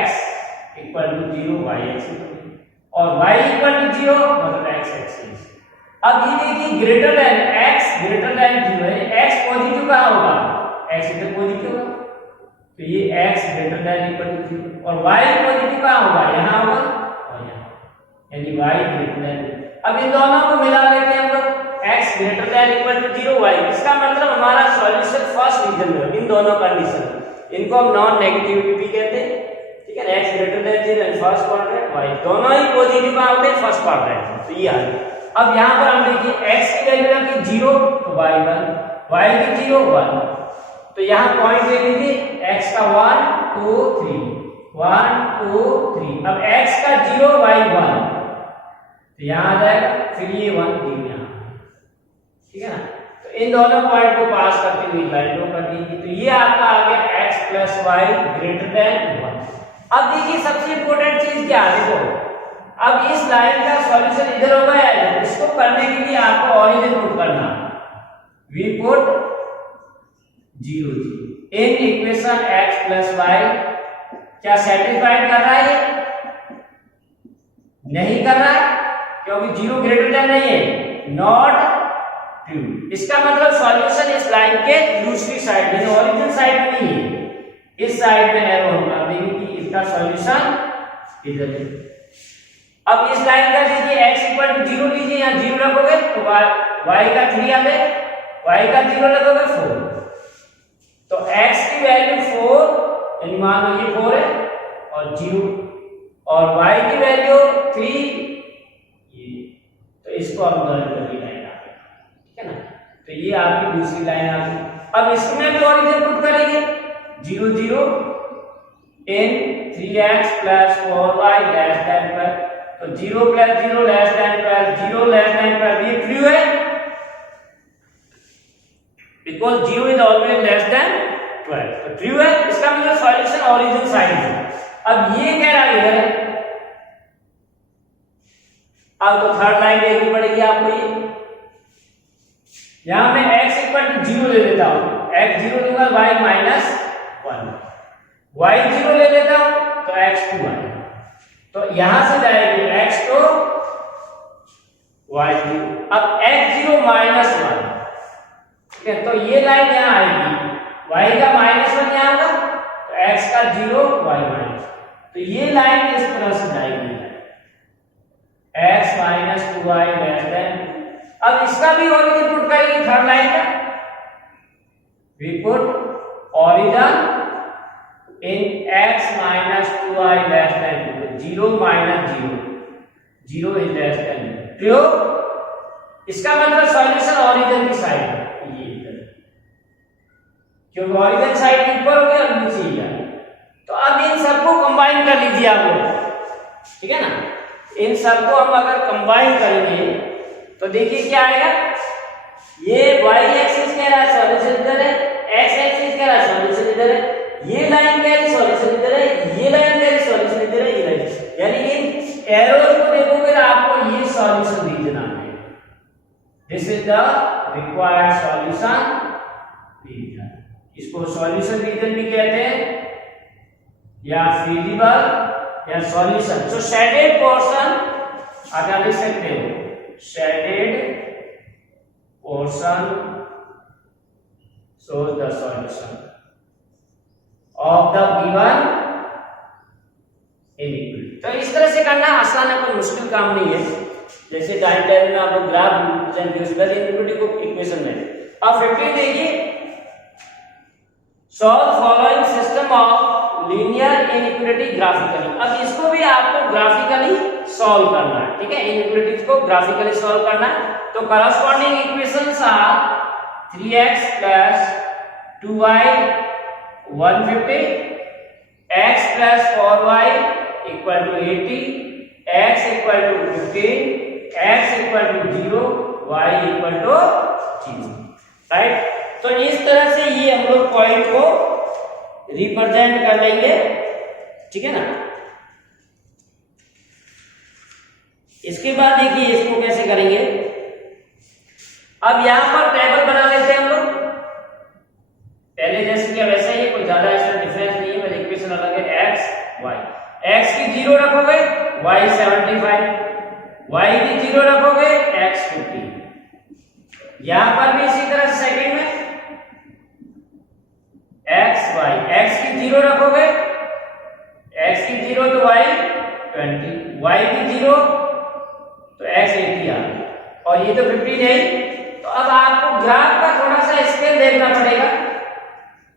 = 0 y axis, और y = 0 मतलब x एक्सिस। अब ये देखिए greater than x greater then 0 है, x पॉजिटिव कहाँ होगा, x इधर पॉजिटिव होगा, तो ये x greater than equal to 0 और y पॉजिटिव कहाँ होगा, यहाँ होगा और यहाँ, यानी y ग्रेटर देन। अब इन दोनों को मिला लेते हैं हम लोग, x greater than equal to 0 y, इसका मतलब हमारा सॉल्यूशन फर्स्ट रीजन में इन दोनों कंडीशन, इनको हम नॉन नेगेटिविटी भी कहते हैं, ठीक है ना, x greater then 0 and first quadrant y दोनों ही पॉजिटिव कहाँ होते हैं, फर्स्ट क्वाड्रेंट, तो ये आ गया। अब यहाँ पर हम देखिए x की वैल्यू रखी 0 तो y 1, y की 0 1, तो यहाँ पॉइंट ले लीजिए x का 1 2 3 1 2 3, अब x का 0 y 1, तो यहाँ आ जाएगा, फिर ये 1 0 यहाँ, ठीक है ना, तो इन दोनों पॉइंट को पास करते हुए लाइन ड्रॉ कर दीजिए, तो ये आपका आ गया x plus Y greater than 1। अब देखिए सबसे इंपॉर्टेंट चीज क्या है, देखो अब इस लाइन का सॉल्यूशन इधर होगा या इधर, इसको करने के लिए आपको ओरिजिन पुट करना, we put 0 in equation x plus Y, क्या सेटिस्फाइड कर रहा है ये, नहीं कर रहा है, क्योंकि 0 ग्रेटर देन नहीं है, नॉट ट्रू, इसका मतलब सॉल्यूशन इस लाइन के दूसरी साइड में, ओरिजिन साइड में नहीं है, इस साइड में एरो होगा, देखिए कि इसका सॉल्यूशन इधर है। अब इस लाइन का देखिए x इक्वल टू 0 लीजिए, यहाँ 0 रखोगे तो y का 3 आ जाए, y का 0 लगोगे 4, तो x की वैल्यू 4, यानी मान लो ये 4 है और 0, और y की वैल्यू 3, ये, तो इसको हम डॉट कर लाइन आ गई, ठीक है ना, तो ये आपकी दूसरी लाइन आ गई। अब इसमें भी ओरिजिन पुट करेंगे 0 0 इन 3x plus 4y less than 12, तो 0 plus 0 less than 12, 0 less than 12, ये ट्रू है, because 0 is always less than 12, तो ट्रू है, इसका मतलब सॉल्यूशन ओरिजिन साइड है। अब ये कह रहा है इधर है, अब तो थर्ड लाइन देखनी पड़ेगी आपको, ये यहां मैं x इक्वल टू 0 ले लेता हूं, x 0 दूंगा y माइनस 1, y 0 ले लेता हूं तो x 2 आएगा, तो यहां से जाएगी x तो y 0, अब x 0 माइनस 1, ठीक है, तो ये लाइन यहां आएगी, y का माइनस 1 यहां होगा, तो x का 0 y माइनस, तो ये लाइन इस तरह से जाएगी, x minus 2y less then, अब इसका भी ओरिजिन पुट करेंगे थर्ड लाइन का, we put origin in x minus 2y less than 0 minus 0, 0 is less than true, इसका मतलब सॉल्यूशन ओरिजिन की साइड है, ये इधर, क्योंकि ओरिजिन साइड ऊपर हो गया और नीचे ही है, तो अब इन सबको कंबाइन कर लीजिए आप लोग, ठीक है ना, इन सबको हम अगर कंबाइन करेंगे तो देखिए क्या आएगा, ये y एक्सिस कह रहा है सॉल्यूशन इधर है, x एक्सिस कह रहा है सॉल्यूशन इधर है, ये लाइन कह रही सॉल्यूशन इधर है, ये लाइन कह रही सॉल्यूशन इधर है, ये लाइन, यानी इन एरोज को देखोगे तो आपको ये सॉल्यूशन रीजन आ जाएगा, this is the required solution region, इसको सॉल्यूशन रीजन भी कहते हैं या फीजिबल या सॉल्यूशन, सो शेडेड पोर्शन आगे लिख सकते हो, shaded portion shows the solution of the given inequality। तो इस तरह से करना आसान है, कोई मुश्किल काम नहीं है, जैसे डायग्राम में आप लोग ग्राफ रिप्रेजेंट कर इनइक्वालिटी को इक्वेशन में। अब 15 देखिए, solve following system of linear inequality graphically. अब इसको भी आपको ग्राफिकली सॉल्व करना है, ठीक है, इनइक्वालिटीज को ग्राफिकली सॉल्व करना है, तो corresponding equations are 3x plus 2y 150, x plus 4y equal to 80, x equal to 15, x equal to 0, y equal to 0, right. तो इस तरह से ये हम लोग पॉइंट को रिप्रेजेंट कर लेंगे, ठीक है ना। इसके बाद देखिए इसको कैसे करेंगे, अब यहां पर टेबल बना लेते हैं हम लोग, पहले जैसे किया वैसा ही, कोई ज्यादा इसमें डिफरेंस नहीं है, बस इक्वेशन अलग है, x y, x की 0 रखोगे y 75, y की 0 रखोगे x 50, यहां पर भी इसी तरह सेकंड में x y, x की 0 रखोगे, x की 0 तो y 20, y की 0 तो x 80 आ गया, और ये तो 50 नहीं। तो अब आपको ग्राफ का थोड़ा सा स्केल देखना पड़ेगा,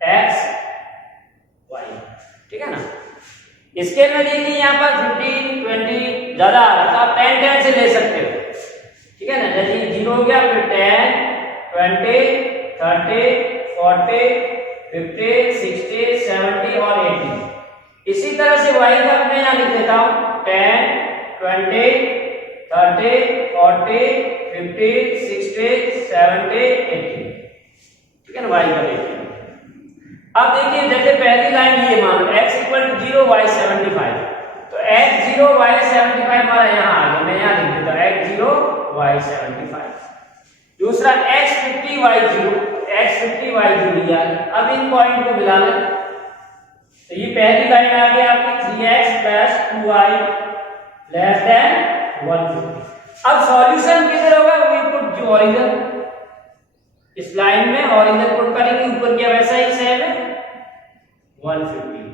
x y, ठीक है ना। स्केल में देखिए यहाँ पर 15 20 ज्यादा आ रहा, तो आप 10 10 से ले सकते हो, ठीक है ना। जैसे 0 हो गया, फिर 10 20 30 40 50 60 70 और 80। इसी तरह से y का मैं यहाँ लिख देता हूँ 10 20 30 40 50 60 70 80, ठीक है ना, y का देखिए। अब देखिए जैसे पहली लाइन ये मान लो x = 0 y 75, तो x 0 y 75 हमारा यहाँ आ गया, मैं यहाँ लिख देता हूँ x 0 y 75। दूसरा x 50 y 0, x 50 y 0 लिया। अब इन पॉइंट को मिला लें, तो ये पहली लाइन आ गई आपकी 3x + 2y < 150। अब सॉल्यूशन किधर होगा, वी पुट जो ओरिजिन, इस लाइन में ओरिजिन पुट करेंगे, ऊपर क्या वैसा ही सेम है 150।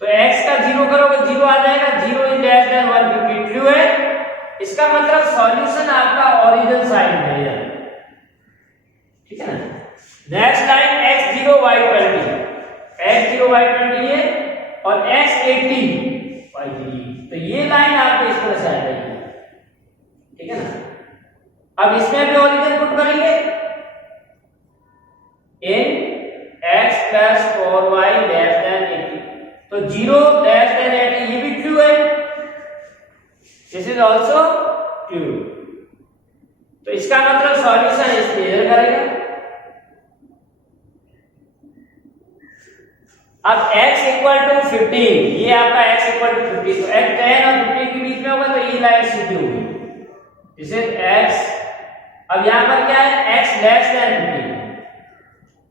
तो x का 0 करोगे 0 आ जाएगा, 0 > 150 ट्रू है। इसका मतलब सॉल्यूशन आपका ओरिजिन साइड में है, ठीक है ना। Next line x 0 y 20, x 0 y 20 है और x 80 y 0, तो ये लाइन आपको इस तरह से आ जाएगी, ठीक है ना। अब इसमें भी ओरिजिन पुट करेंगे, इन x + 4y < 80, तो 0 < 80 ये भी ट्रू है, दिस इज आल्सो ट्रू। तो इसका मतलब सॉल्यूशन इस मेजर करेगा। अब x = 15, ये आपका x = 50, तो x 10 और 15 के बीच में होगा, तो ये लाइन सीधी होगी, दिस इज x। अब यहां पर क्या है, x < 15,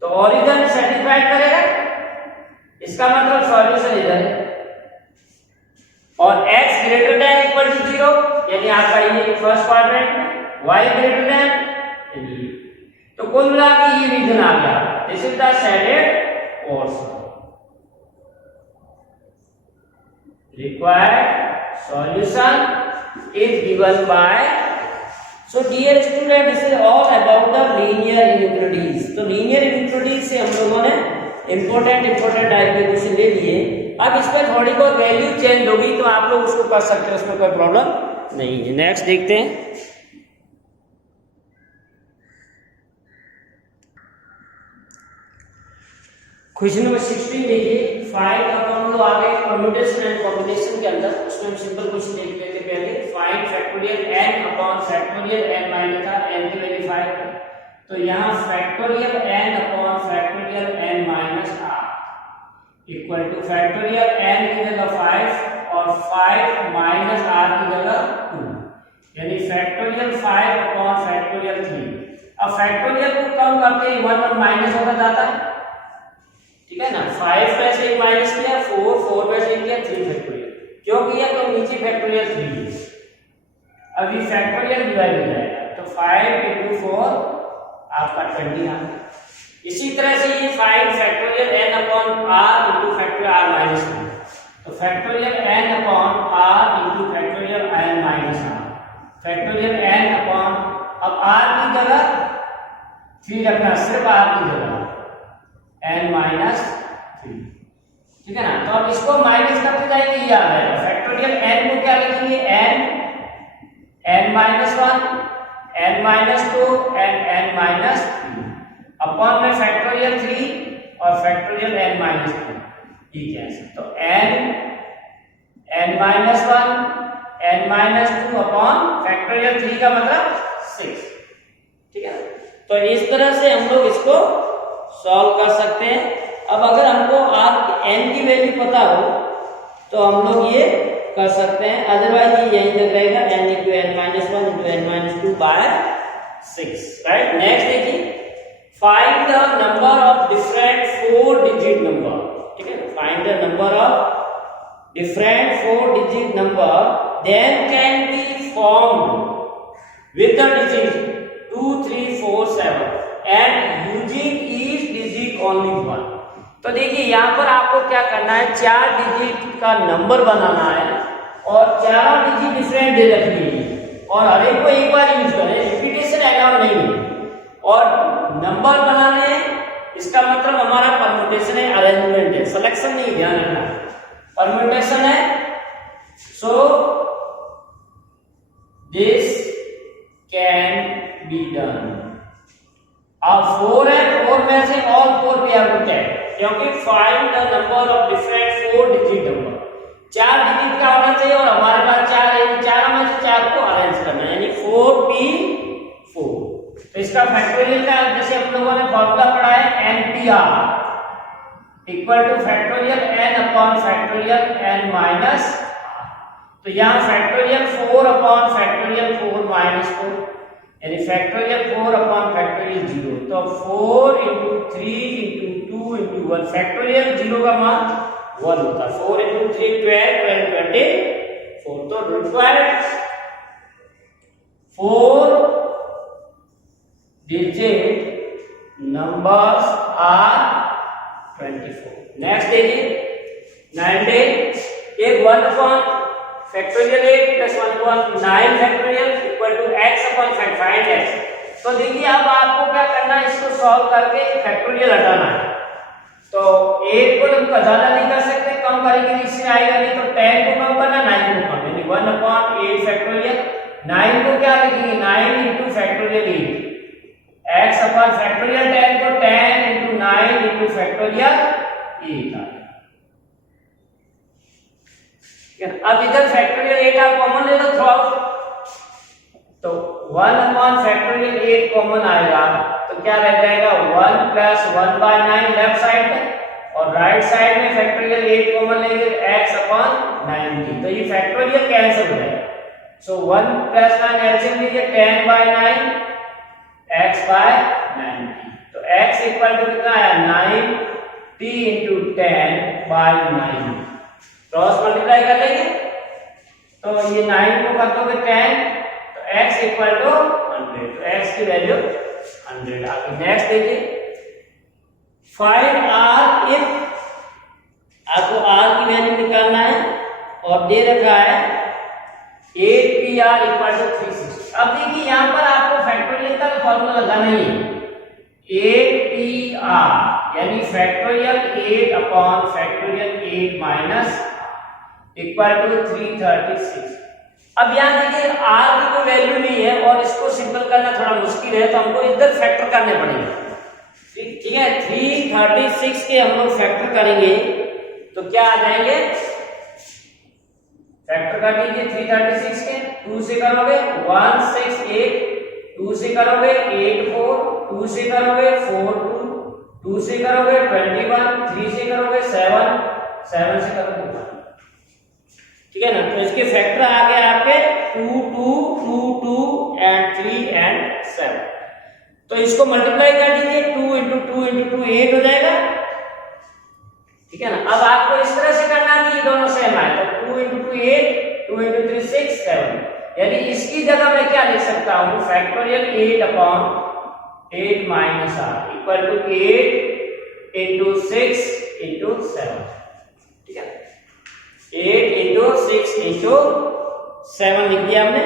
तो ओरिजिन सेटिस्फाइड करेगा, इसका मतलब सॉल्यूशन इधर है। और x > 0, यानी आपका ये फर्स्ट क्वाड्रेंट में, y <, तो कुल मिला के ये रीजन आ गया, this is the shaded portion. Required solution is given by, so dear student, this is all about the linear inequalities। तो linear inequalities से हम लोगों ने important टाइप के क्वेश्चन ले लिए। अब इसमें थोड़ी बहुत वैल्यू चेंज होगी, तो आप लोग उसको कर सकते हैं, उसमें कोई प्रॉब्लम नहीं है। नेक्स्ट देखते हैं, क्वेश्चन नंबर 16 देखिए, फाइंड, अब हम लोग आ गए परम्यूटेशन एंड कॉम्बिनेशन के अंदर। उसमें हम सिंपल क्वेश्चन देख लेते हैं पहले। Find factorial n upon factorial n minus था, n की वैल्यू 5 है, तो यहाँ factorial n upon factorial n minus r equal two factorial n की जगह 5 और 5 माइनस r की जगह 2, यानी फैक्टोरियल 5 अपॉन फैक्टोरियल 3। अब फैक्टोरियल को कम करते ही 1 1 माइनस होता जाता है, ठीक है ना। 5 में से 1 माइनस किया, 4 में से किया, 3 फैक्टोरियल, क्यों किया, तो नीचे फैक्टोरियल 3 है। अब ये फैक्टोरियल डिवाइड हो जाएगा, तो 5 × 4 आपका 20 आ गया। इसी तरह से ये 5 factorial n upon r × factorial r minus 2, तो factorial n upon r × factorial n minus r, factorial n upon, अब r की जगह 3 रखना, सिर्फ r की जगह n माइनस 3, ठीक है ना। तो अब इसको माइनस करते जाएंगे, ये आ जाएगा फैक्टोरियल n को क्या लिखेंगे, n minus 1 n minus 2 n minus 3 upon में फैक्टोरियल 3 और फैक्टोरियल n माइनस 2, ठीक है। तो n minus 1 n minus 2 upon factorial 3 का मतलब 6, ठीक है। तो इस तरह से हम लोग इसको सॉल्व कर सकते हैं। अब अगर हमको n की वैल्यू पता हो तो हम लोग ये कर सकते हैं, अदरवाइज ये यहीं तक रहेगा, n × n minus 1 × n minus 2 by 6, right. Next देखिए, find the number of different 4 digit number, ठीक है। Find the number of different 4 digit number then can be formed with the digit 2 3 4 7। Only 1। तो देखिए यहाँ पर आपको क्या करना है, 4 डिजिट का नंबर बनाना है और 4 डिजिट डिफरेंट दे रखनी है और हर एक को एक बार यूज करें, रिपीटेशन अलाउड नहीं है। और नंबर बनाने, इसका मतलब हमारा परम्यूटेशन है, अरेंजमेंट है, सिलेक्शन नहीं, ध्यान रखना, परम्यूटेशन है। So this can be done. अब 4 है, 4 में से all 4 we have to take, क्योंकि find the number of different 4 digit number, 4 digit का होना चाहिए और हमारे पास 4 है, 4 में से 4 को अरेंज करना है, यानी 4p4। तो इसका फैक्टोरियल का जैसे हम लोगों ने फॉर्मूला पढ़ा है NPR equal two factorial n upon factorial n minus. तो यहाँ फैक्टोरियल 4 अपॉन फैक्टोरियल 4 माइनस 4, यानी फैक्टोरियल 4 अपॉन फैक्टोरियल 0। तो 4 इंटू 3 इंटू 2 इंटू 1, फैक्टोरियल 0 का मान 1 होता है। 4 इंटू 3 12, 12 24। तो required 4 digit numbers are 24। Next देखिए 9 एक 1 upon factorial 8 plus 1 upon 9 factorial equal to x upon find x। तो देखिए अब आपको क्या करना है, इसको सॉल्व करके फैक्टोरियल हटाना है। तो 8 को हम ज्यादा नहीं कर सकते, कम करेंगे इससे आएगा नहीं, तो 10 को कम करना, 9 को कम, यानी 1 अपॉन 8 फैक्टोरियल। 9 को क्या लिखेंगे, 9 into factorial 8, x upon factorial 10 को 10 इंटू 9 इंटू फैक्टोरियल 8। अब इधर फैक्टोरियल 8 आप कॉमन ले लो थ्रू आउट, तो 1 अपॉन फैक्टोरियल 8 कॉमन आएगा, तो क्या रह जाएगा 1 प्लस 1 बाय 9 लेफ्ट साइड में, और राइट साइड में फैक्टोरियल 8 कॉमन लेंगे x अपॉन 90। तो ये फैक्टोरियल कैंसिल हो जाएगा। सो 1 प्लस 9 एलसीएम लीजिए, 10 बाय 9 x बाय 90। तो x इक्वल टू कितना आया 90 इंटू 10 बाय 9, क्रॉस मल्टीप्लाई कर लेंगे, तो ये 9 को कर दोगे 10, तो x इक्वल टू 100, तो x की वैल्यू 100 आ गई। नेक्स्ट देखिए फाइंड r इफ, आपको r की वैल्यू निकालना है और दे रखा है 8pr इक्वल टू 360। अब देखिए यहां पर आपको फैक्टोरियल का फॉर्मूला लगाना ही है, 8pr यानी factorial 8 upon factorial 8 minus equal to 336। अब यहाँ देखिए r की कोई वैल्यू नहीं है और इसको सिंपल करना थोड़ा मुश्किल है, तो हमको इधर फैक्टर करने पड़ेंगे। ठीक है, 336 के हम लोग फैक्टर करेंगे तो क्या आ जाएंगे, फैक्टर कर दीजिए 336 के, 2 से करोगे 168, 2 से करोगे 84, 2 से करोगे 42, 2 से करोगे 21, 3 से करोगे 7, 7 से करोगे 1। ठीक है ना, तो इसके फैक्टर आ गए आपके 2 2 2 2 एंड 3 एंड 7। तो इसको मल्टीप्लाई कर दीजिए, 2 इंटू 2 इंटू 2 8 हो जाएगा। ठीक है ना, अब आपको इस तरह से करना है कि ये दोनों सेम आए, तो 2 इंटू 2 8, 2 इंटू 3 6 7, यानी इसकी जगह मैं क्या लिख सकता हूं, factorial 8 upon 8 minus r equal to 8 into 6 into 7। ठीक है, 8 इंटू 6 इंटू 7 लिख दिया हमने।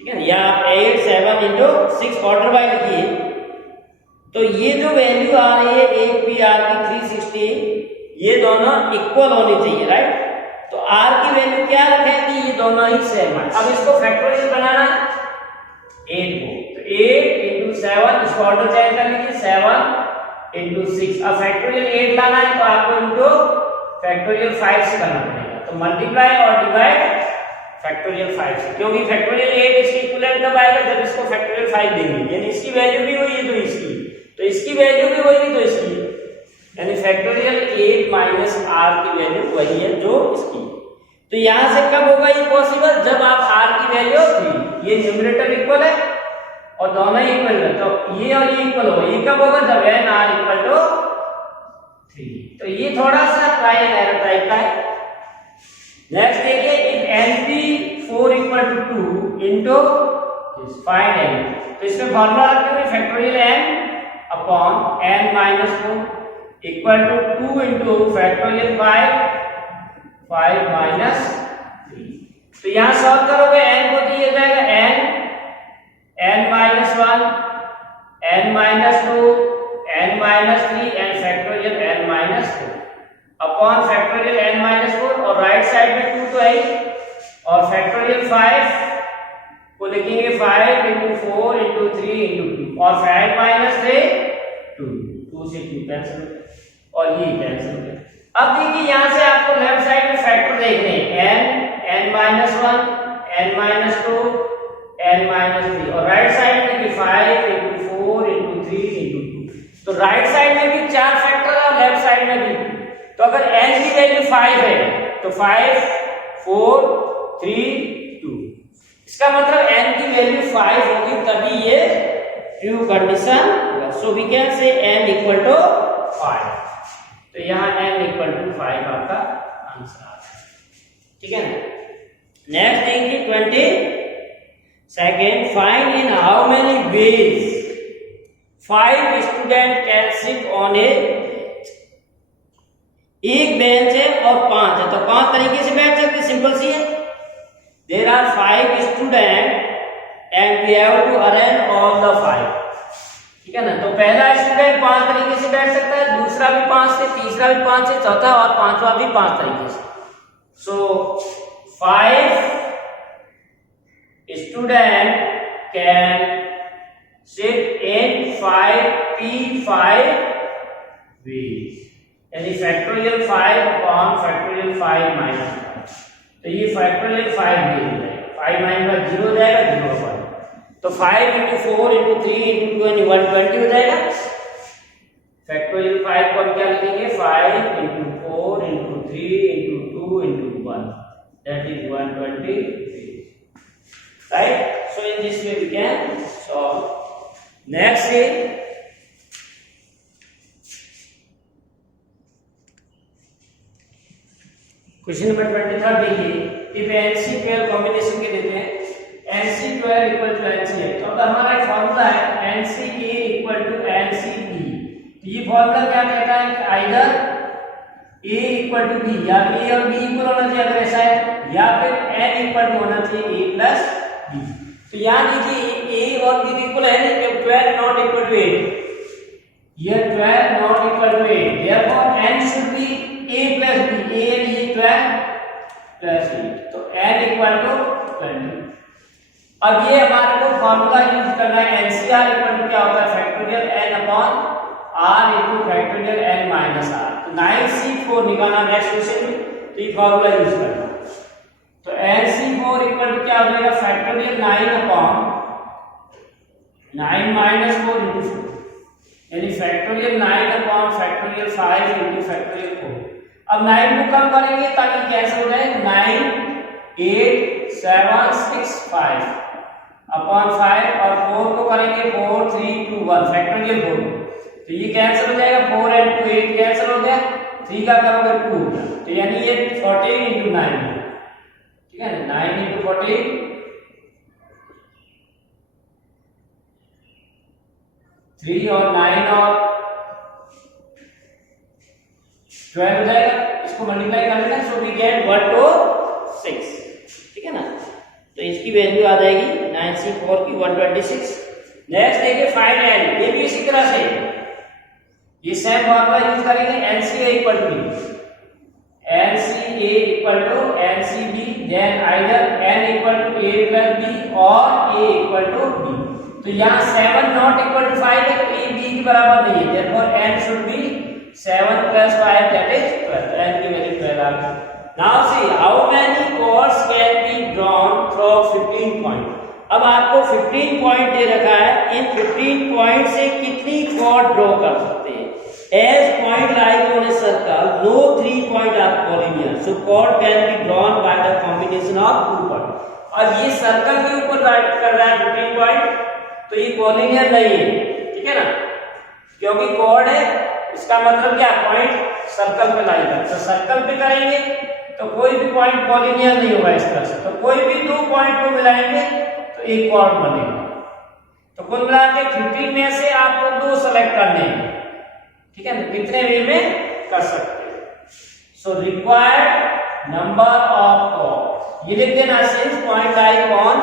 ठीक है, या आप 8 7 इंटू 6 ऑर्डर बाय लिखिए। तो ये जो वैल्यू आ रही है 8pr की 360, ये दोनों इक्वल होनी चाहिए, राइट। तो r की वैल्यू क्या रखें कि ये दोनों ही सेम है। अब इसको फैक्टोरियल बनाना है 8 को, तो 8 इंटू 7, इसको ऑर्डर चेंज कर लीजिए, 7 इंटू 6। अब फैक्टोरियल 8 लाना है तो आपको इंटू फैक्टोरियल 5 से करना पड़ेगा, तो मल्टीप्लाई और डिवाइड फैक्टोरियल 5 से, क्योंकि फैक्टोरियल 8 इसके इक्विवेलेंट कब आएगा, जब इसको फैक्टोरियल 5 देंगे, यानी इसकी वैल्यू भी वही है तो इसकी, तो इसकी वैल्यू भी वही तो इसकी, यानी फैक्टोरियल 8 माइनस r की वैल्यू वही है जो इसकी। तो यहां से कब होगा ये पॉसिबल, जब आप r की वैल्यू 3, ये न्यूमरेटर इक्वल है और दोनों इक्वल है, तो ये और ये इक्वल होगा। ये कब होगा, जब n r इक्वल टू 3। तो ये थोड़ा सा ट्रायल एंड एरर टाइप का है। नेक्स्ट देखिए, if np4 equal to 2 into find n, तो इसमें फॉर्मूला रखेंगे factorial n upon n minus 4 equal to 2 into factorial 5 minus 3। तो यहाँ सॉल्व करोगे n को दिया जाएगा n minus 1 n minus 2 n minus 3 and factorial n minus 4 upon factorial n minus 4 और राइट साइड में 2 तो है ही और फैक्टोरियल 5 को लिखेंगे 5 इंटू 4 इंटू 3 इंटू 2 और 5 माइनस 3 2 से 2 कैंसिल और ये कैंसिल हो गया। अब देखिए यहाँ से आपको लेफ्ट साइड में फैक्टर देखने हैं n minus 1 n minus 2 n minus 3 और राइट साइड में भी 5 इंटू 4 इंटू 3 इंटू 2। तो राइट साइड में भी 4 फैक्टर है और लेफ्ट साइड में भी। तो अगर n की वैल्यू 5 है तो 5 4 3 2 इसका मतलब n की वैल्यू 5 होगी तभी ये ट्रू कंडीशन होगा। So we can say n equal to 5। तो यहाँ n इक्वल टू 5 आपका आंसर आ गया। ठीक है ना। नेक्स्ट देंगे 22nd, find in how many ways 5 student can sit on a एक बेंच है और 5 है तो 5 तरीके से बैठ सकते, सिंपल सी है। There are 5 student and we have to arrange all the 5। ठीक है ना। तो पहला स्टूडेंट 5 तरीके से बैठ सकता है, दूसरा भी 5 से, तीसरा भी 5 से, चौथा और पांचवा भी 5 तरीके से। So 5 student can sit in 5 ways यानी फैक्टोरियल 5 अपॉन फैक्टोरियल 5 माइनस 5। तो ये फैक्टोरियल 5 वेज हो जाएगा, 5 माइनस 0 हो जाएगा 0 हो। तो 5 इंटू 4 इंटू 3 इंटू 2 यानी 120 हो जाएगा। फैक्टोरियल 5 को हम क्या लिखेंगे 5 into 4 into 3 into 2 into 1 that is 120 right. So in this way we can solve. Next is question number 23 देखिए। इफ NC12 कॉम्बिनेशन के देते हैं NC12 इक्वल टू NC8 तो अब हमारा एक फार्मूला है NCA इक्वल टू NCB। तो ये फार्मूला क्या कहता है कि either A equal to B या A और B इक्वल होना चाहिए अगर ऐसा है, या फिर N इक्वल टू होना चाहिए A प्लस B। तो यहाँ देखिए A और B इक्वल है लेकिन 12 नॉट इक्वल टू 8, ये 12 not equal to 8, therefore N should be A plus B, A and E 12 plus 8 तो N इक्वल टू 20। अब ये हमारे को फार्मूला यूज करना है NCR इक्वल टू क्या होता है factorial n upon r into factorial n minus r। तो 9C4 निकालना नेक्स्ट क्वेश्चन में, तो ये फार्मूला यूज करना। तो NC4 इक्वल टू क्या हो जाएगा फैक्टोरियल 9 अपॉन 9 माइनस 4 इनटू 4 यानी factorial 9 upon factorial 5 into factorial 4। अब 9 को कम करेंगे ताकि कैंसिल हो जाए 9 8 7 6 5 अपॉन 5 और 4 को करेंगे 4 3 2 1 फैक्टोरियल 4। तो ये कैंसिल हो जाएगा 4 and 2 8 कैंसिल हो गया, 3 का करोगे 2 हो गया। तो यानी ये 14 इंटू 9 है। ठीक है ना 9 इंटू 14 3 और 9 और 12 हो जाएगा, इसको मल्टीप्लाई कर लेना। So we get 1 to 6। ठीक है ना। तो इसकी वैल्यू आ जाएगी 9C4 की 126। नेक्स्ट देखिए फाइंड n, ये भी इसी तरह से ये सेम फॉर्मूला यूज करेंगे NCA equal to NCA equal to NCB then either n equal to A plus B और A इक्वल टू B। तो यहाँ 7 नॉट इक्वल टू 5 है तो A B के बराबर नहीं है, therefore n should B 7 plus 5 that is 12, n की वैल्यू 12 आ गई। Now see how many chords can be drawn from 15 point। अब आपको 15 पॉइंट दे रखा है, इन 15 पॉइंट से कितनी कॉर्ड ड्रॉ कर सकते हैं। As point lie on a circle, no 3 point are collinear, so chord can be drawn by the combination of 2 points। अब ये सर्कल के ऊपर राइट कर रहा है 15 पॉइंट, तो ये कॉलिनियर नहीं है। ठीक है ना, क्योंकि कॉर्ड है इसका मतलब क्या पॉइंट सर्कल पे लाई कर, तो सर्कल पे करेंगे तो कोई भी पॉइंट कॉलिनियर नहीं होगा इस तरह से। तो कोई भी 2 पॉइंट को मिलाएंगे तो एक कॉर्ड बनेगा। तो कुल मिला के 15 20 में से आपको 2 सेलेक्ट करने हैं, ठीक है ना, कितने वे में कर सकते हैं। So required number of chords, ये लिख देना since point like on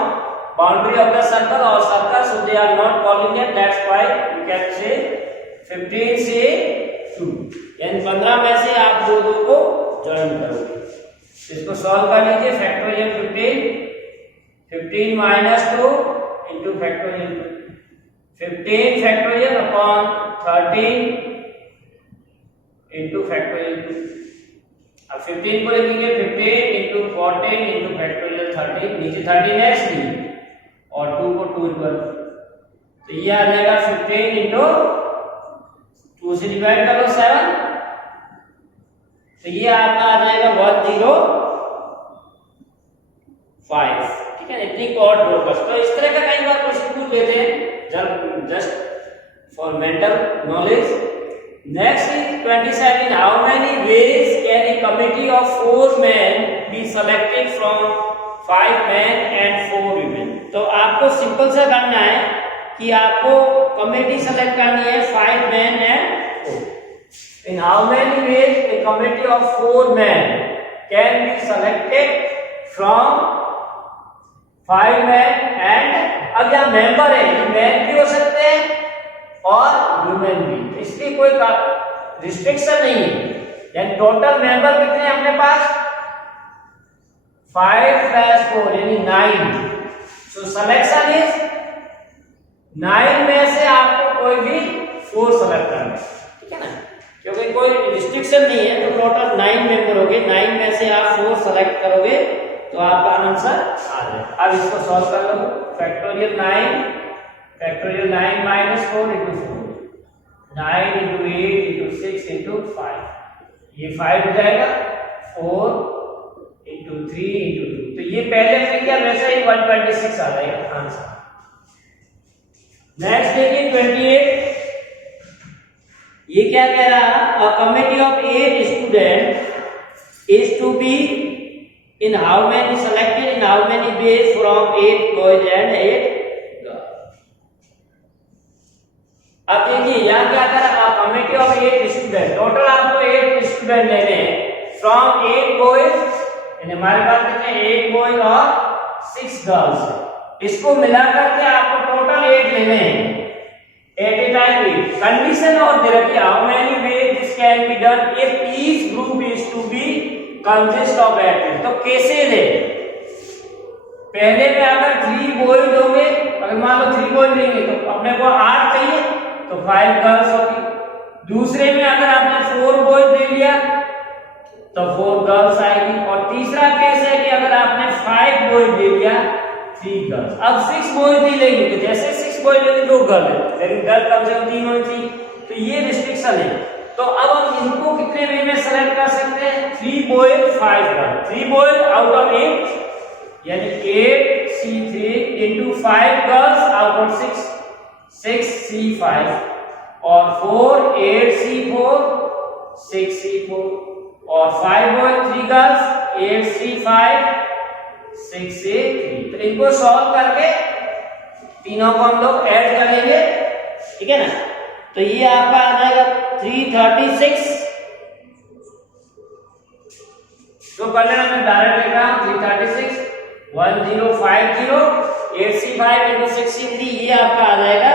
boundary of the circle और circle, so they are not collinear, that's why you can say 15 से 2, यानी 15 में से आप दो को ज्वाइन करोगे। इसको सॉल्व कर लीजिए, factorial 15 minus 2 into factorial 15 factorial upon 13 into factorial 2। अब 15 को लिखेंगे 15 इंटू 14 इंटू फैक्टोरियल 13, नीचे 13 एक्स ली और 2 को 2 पर, तो ये आ जाएगा 15 इंटू 2 से डिवाइड करो 7, तो ये आपका आ जाएगा 105, ठीक है, इतनी कॉर्ड ड्रॉ कर। तो इस तरह का कई बार क्वेश्चन पूछ लेते हैं just for mental knowledge. Next is 27, how many veg can a committee of 4 men be selected from 5 men and 4 women। तो आपको सिंपल सा करना है कि आपको कमेटी सेलेक्ट करनी है 5 men and 4। In how many ways a committee of 4 men can be selected from 5 men and, अब यहाँ मेंबर है, मैन भी हो सकते हैं और वुमेन भी, इसलिए कोई रिस्ट्रिक्शन नहीं है। यानी टोटल मेंबर कितने हैं अपने पास 5 + 4 यानी 9। सो सिलेक्शन इज 9 में से आपको कोई भी 4 सेलेक्ट करना है, ठीक है ना, क्योंकि कोई रिस्ट्रिक्शन नहीं है। तो टोटल 9 मेंबर हो गए, 9 में से आप 4 सेलेक्ट करोगे तो आपका आंसर आ जाएगा। अब इसको सॉल्व कर लो, factorial 9 minus 4 into 4, 9 into 8 into 6 into 5, ये 5 हो जाएगा, 4 इंटू 3 इंटू 2, तो ये पहले से क्या वैसे ही 126 आ जाएगा आंसर। नेक्स्ट देखिए 28, ये क्या कह रहा है, a committee of 8 student is to be in how many selected in how many ways from 8 boys and 8 girls. अब देखिए यहाँ क्या कर रहा है, a committee of 8 student, total आपको 8 स्टूडेंट लेने हैं फ्रॉम 8 बॉयज, यानी हमारे पास कितने 8 बॉयज और 6 गर्ल्स, इसको मिला करके आपको टोटल 8 लेने हैं at a time 8. Condition और दे रखी, how many ways this can be done if each group is to be consist of 8। तो कैसे दे, पहले में अगर 3 बॉयज होंगे, अगर मान लो 3 बॉयज लेंगे तो अपने को 8 चाहिए तो 5 गर्ल्स होगी। दूसरे में अगर आपने 4 बॉयज ले लिया तो 4 गर्ल्स आएगी, और तीसरा केस है कि अगर आपने 5 बॉयज ले लिया 3 गर्ल्स। अब 6 बॉयज नहीं लेंगे, तो जैसे 6 बॉयज लेंगे 2 गर्ल है, लेकिन गर्ल कम से कम 3 होनी चाहिए, तो ये रिस्ट्रिक्शन है। तो अब हम इनको कितने वे में सेलेक्ट कर सकते हैं, 3 boys 5 girl, 3 boys out of 8 यानी 8C3 into 5 girls out of 6C5 और 4 8C4 6C4 और 5 बॉयज 3 गर्ल्स 8C5 6C3। तो इनको सॉल्व करके तीनों को हम लोग ऐड कर लेंगे, ठीक है ना, तो ये आपका आ जाएगा 336। तो कर लेना, मैं डायरेक्ट लिख रहा हूं 336 1050 8C5 इंटू 6C3, ये आपका आ जाएगा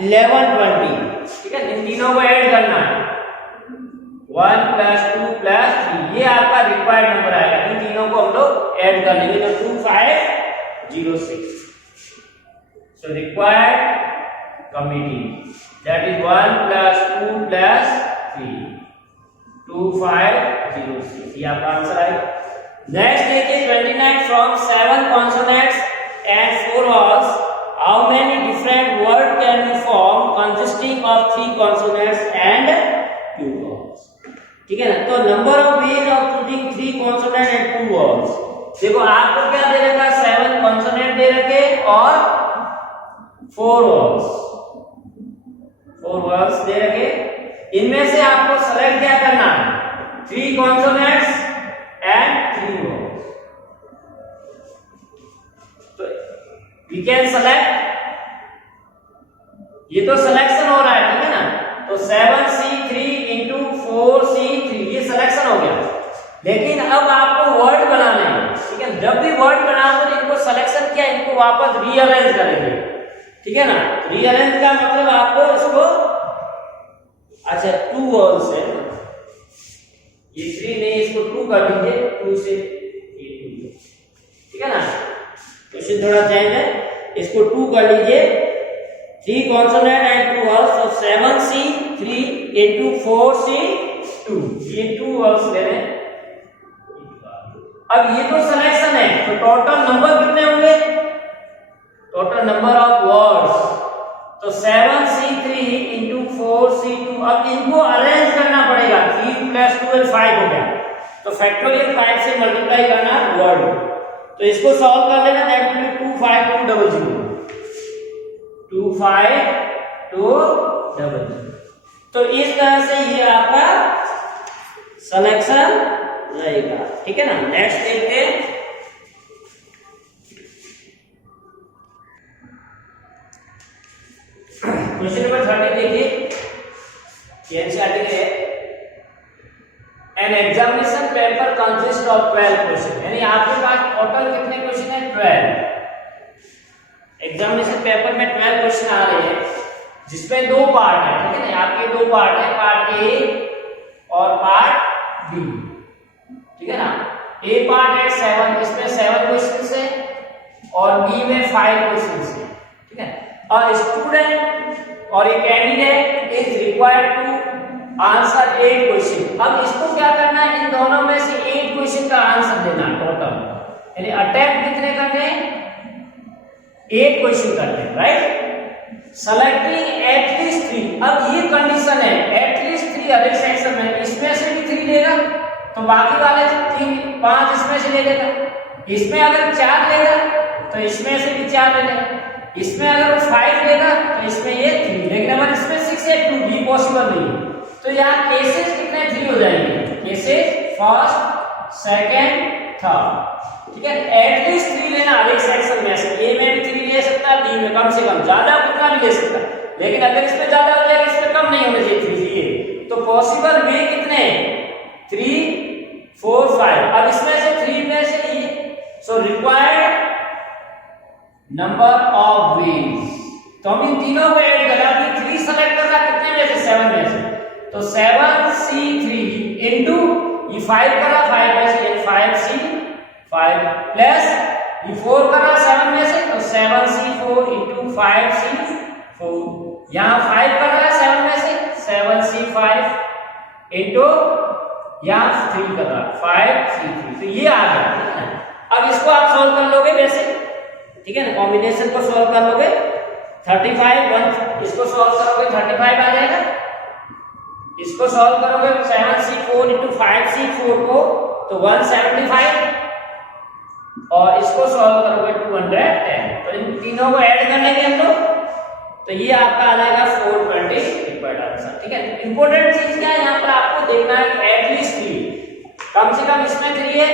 1120, ठीक है। इन तीनों को ऐड करना है 1 + 2 + 3, ये आपका रिक्वायर्ड नंबर आएगा। इन तीनों को हम लोग ऐड कर लेंगे तो 2506। So required committee, that is 1 + 2 + 3 2506, ये आपका आंसर आएगा। नेक्स्ट देखिए 29, from 7 consonants and 4 vowels, how many different words can be formed consisting of 3 consonants and 2 vowels, ठीक है ना। तो number of ways of choosing 3 consonants and 2 vowels, देखो आपको क्या दे रखा, 7 consonant दे रखे और 4 वर्ड्स दे रखे, इनमें से आपको सेलेक्ट क्या करना है, 3 कॉन्सोनेंट्स एंड 3 वर्ड्स। तो वी कैन सेलेक्ट ये तो सिलेक्शन हो रहा है, ठीक है ना। तो 7C3 इंटू 4C3 ये सिलेक्शन हो गया। लेकिन अब आपको वर्ड बनाने हैं, ठीक है। जब भी वर्ड बनाओ तो इनको सिलेक्शन किया, इनको वापस रीअरेंज करेंगे, ठीक है ना। रीअरेंज का मतलब आपको इसको, अच्छा 2 वॉल्स है, ये 3 नहीं, इसको 2 कर दीजिए, 2 से ये 2, ठीक है ना। क्वेश्चन थोड़ा चेंज है, इसको 2 कर लीजिए, 3 कॉन्सोनेंट एंड 2 वॉल्स, तो 7C3 इंटू 4C2 ये 2 वॉल्स ले रहे हैं। अब ये तो सिलेक्शन है, तो टोटल नंबर कितने होंगे, टोटल नंबर ऑफ वर्ड्स, तो 7C3 इंटू 4C2। अब इनको अरेंज करना पड़ेगा, 3 + 2 = 5 हो गया, तो फैक्टोरियल 5 से मल्टीप्लाई करना वर्ड, तो इसको सॉल्व कर लेना, दैट विल बी 25200 25200। तो इस तरह से ये आपका सिलेक्शन रहेगा, ठीक है ना। नेक्स्ट देखते हैं, क्वेश्चन नंबर 30 देखिए, एनसीईआरटी के an examination paper consist of 12 question, यानी आपके पास टोटल कितने क्वेश्चन है, 12। एग्जामिनेशन पेपर में 12 क्वेश्चन आ रहे हैं, जिसमें 2 पार्ट है, ठीक है ना। आपके 2 पार्ट है, पार्ट ए और पार्ट बी, ठीक है ना। ए पार्ट है 7, इसमें 7 क्वेश्चन है और बी में 5 क्वेश्चन है, ठीक है। और स्टूडेंट और a candidate is required to answer 8 question. अब इसको क्या करना है, इन दोनों में से 8 क्वेश्चन का आंसर देना टोटल, यानी अटेम्प्ट कितने करने हैं, 8 क्वेश्चन करने हैं, राइट। सेलेक्टिंग एटलीस्ट 3, अब ये कंडीशन है, एटलीस्ट 3 हर एक सेक्शन में, इसमें से भी 3 लेगा तो बाकी वाले 3 5 इसमें से ले लेगा, इसमें अगर 4 लेगा तो इसमें से भी 4 ले लेगा, इसमें अगर 5 लेगा तो इसमें ये 3, लेकिन अगर इसमें 6 या 2 भी पॉसिबल नहीं है, तो यहाँ केसेस कितने 3 हो जाएंगे, केसेस फर्स्ट सेकंड थर्ड, ठीक है। एटलीस्ट 3 लेना हर एक सेक्शन में से, ए में भी 3 ले सकता है, बी में कम से कम, ज्यादा उतना भी ले सकता है, लेकिन अगर इसमें ज्यादा हो जाएगा, इसमें कम नहीं होना चाहिए 3 ये। तो पॉसिबल वे कितने, 3 4 5, अब इसमें से 3 में से ये, सो रिक्वायर्ड नंबर ऑफ वेज, तो हम इन तीनों को ऐड करें, अभी 3 सेलेक्ट करना, कितने में से, 7 में से, तो 7C3 इंटू ये 5 करा, 5 में से 5C5 प्लस ये 4 करा 7 में से, तो 7C4 इंटू 5C4, यहाँ 5 कर रहा है 7 में से, 7C5 इंटू यहाँ 3 कर रहा 5C3, तो ये आ गया, ठीक है ना। अब इसको आप सॉल्व कर लोगे वैसे, ठीक है ना, कॉम्बिनेशन को सॉल्व कर लोगे, 35 1 इसको सॉल्व करोगे 35 आ जाएगा, इसको सॉल्व करोगे 7C4 इंटू 5C4 को तो 175, और इसको सॉल्व करोगे 210, तो इन तीनों को ऐड कर लेंगे हम लोग, तो ये आपका आ जाएगा 420 रिक्वायर्ड आंसर, ठीक है। इंपॉर्टेंट चीज क्या है, यहाँ पर आपको देखना है एटलीस्ट 3, कम से कम इसमें 3 है,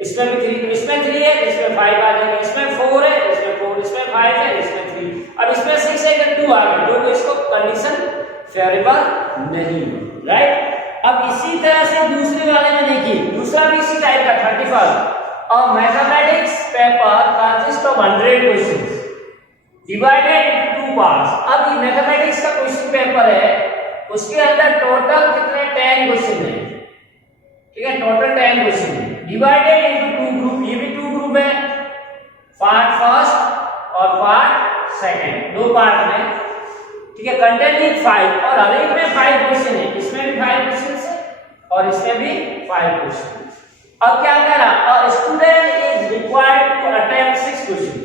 इसमें भी 3, इसमें 3 है, इसमें 5 आ जाएगा, इसमें 4 है, इसमें 4, इसमें 5 है, इसमें 3, अब इसमें 6 है कि 2 आ गए, तो इसको कंडीशन फेवरेबल नहीं, राइट। अब इसी तरह से दूसरे वाले में देखिए, दूसरा भी इसी टाइप का 31 और mathematics paper consist of 100 questions divided into 2 parts. अब ये मैथमेटिक्स का क्वेश्चन पेपर है, उसके अंदर टोटल कितने 10 क्वेश्चन है, ठीक है, टोटल 10 क्वेश्चन है, डिवाइडेड इनटू 2 ग्रुप, ये भी 2 ग्रुप है, पार्ट फर्स्ट और पार्ट सेकंड, 2 पार्ट में, ठीक है। कंटेनिंग 5 और हर एक में 5 क्वेश्चन है, इसमें भी 5 क्वेश्चन है और इसमें भी 5 क्वेश्चन। अब क्या कह रहा, a student is required to attempt 6 question.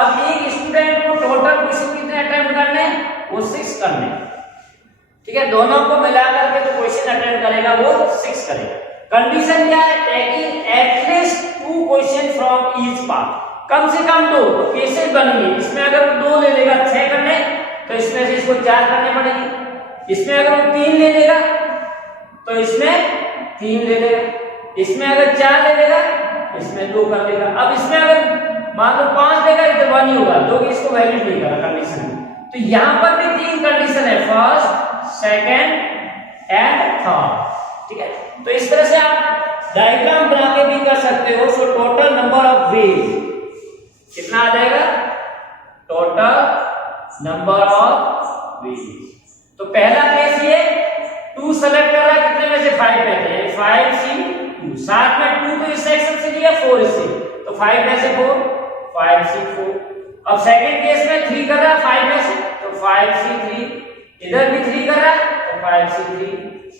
अब एक स्टूडेंट को टोटल क्वेश्चन कितने अटेम्प्ट करने, वो 6 करने, ठीक है। दोनों को मिलाकर के जो क्वेश्चन अटेम्प्ट करेगा वो 6 करेगा। कंडीशन क्या है, taking at least 2 question from each part, कम से कम 2 केसेस बनेंगे, इसमें अगर वो 2 ले लेगा 6 करने, तो इसमें से इसको 4 करने पड़ेगी, इसमें अगर वो 3 ले लेगा तो इसमें 3 ले लेगा, इसमें अगर 4 ले लेगा इसमें 2 कर लेगा। अब इसमें अगर मान लो 5 लेगा तो 1 ही होगा, 2 की इसको वैल्यू नहीं करा कंडीशन, तो यहाँ पर भी 3 फर्स्ट, सेकंड एंड थर्ड। ठीक है, तो इस तरह से आप डायग्राम बना के भी कर सकते हो। So total number of veg कितना आ जाएगा? Total number of veg. तो पहला केस ये 2 सेलेक्ट कर रहा है, कितने में से 5 रहते हैं, 5C2, साथ में 2 तो इस सेक्शन से लिया, 4 इससे, तो 5 में से 4, 5C4। अब सेकंड केस में 3 कर रहा है 5 में से, तो 5C3, इधर भी 3 कर रहा है तो 5C3,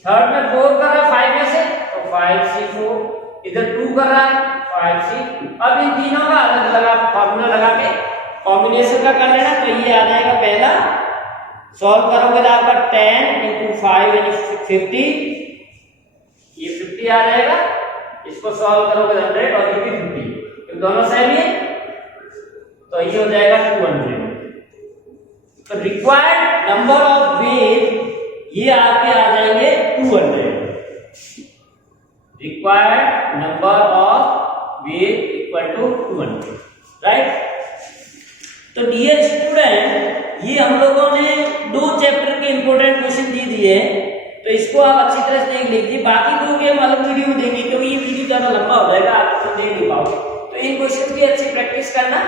थर्ड में 4 कर रहा है 5 में से, तो 5C4, इधर 2 कर रहा है 5C2। अब इन तीनों का अलग अलग फॉर्मूला लगा के कॉम्बिनेशन का कर लेना। तो ये आ जाएगा पहला, सॉल्व करोगे तो आपका 10 × 5 यानी 50, ये 50 आ जाएगा। इसको सॉल्व करोगे 100 और ये भी 50, तो दोनों सेम है, तो ये हो जाएगा 200। तो रिक्वायर्ड नंबर ऑफ वेज ये आपके आ जाएंगे 200। Required number of ways equal to 200, right. तो डियर स्टूडेंट, ये हम लोगों ने 2 चैप्टर के इंपॉर्टेंट क्वेश्चन दे दिए हैं, तो इसको आप अच्छी तरह से देख लीजिए। बाकी 2 के हम अलग वीडियो में देंगे, क्योंकि ये वीडियो ज्यादा लंबा हो जाएगा, आप तो देख नहीं पाओगे। तो इन क्वेश्चन की अच्छी प्रैक्टिस करना।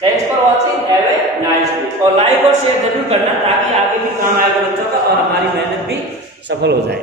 Thanks for watching, have a nice day. और लाइक और शेयर जरूर करना, ताकि आगे भी काम आएगा बच्चों का और हमारी मेहनत भी सफल हो जाए।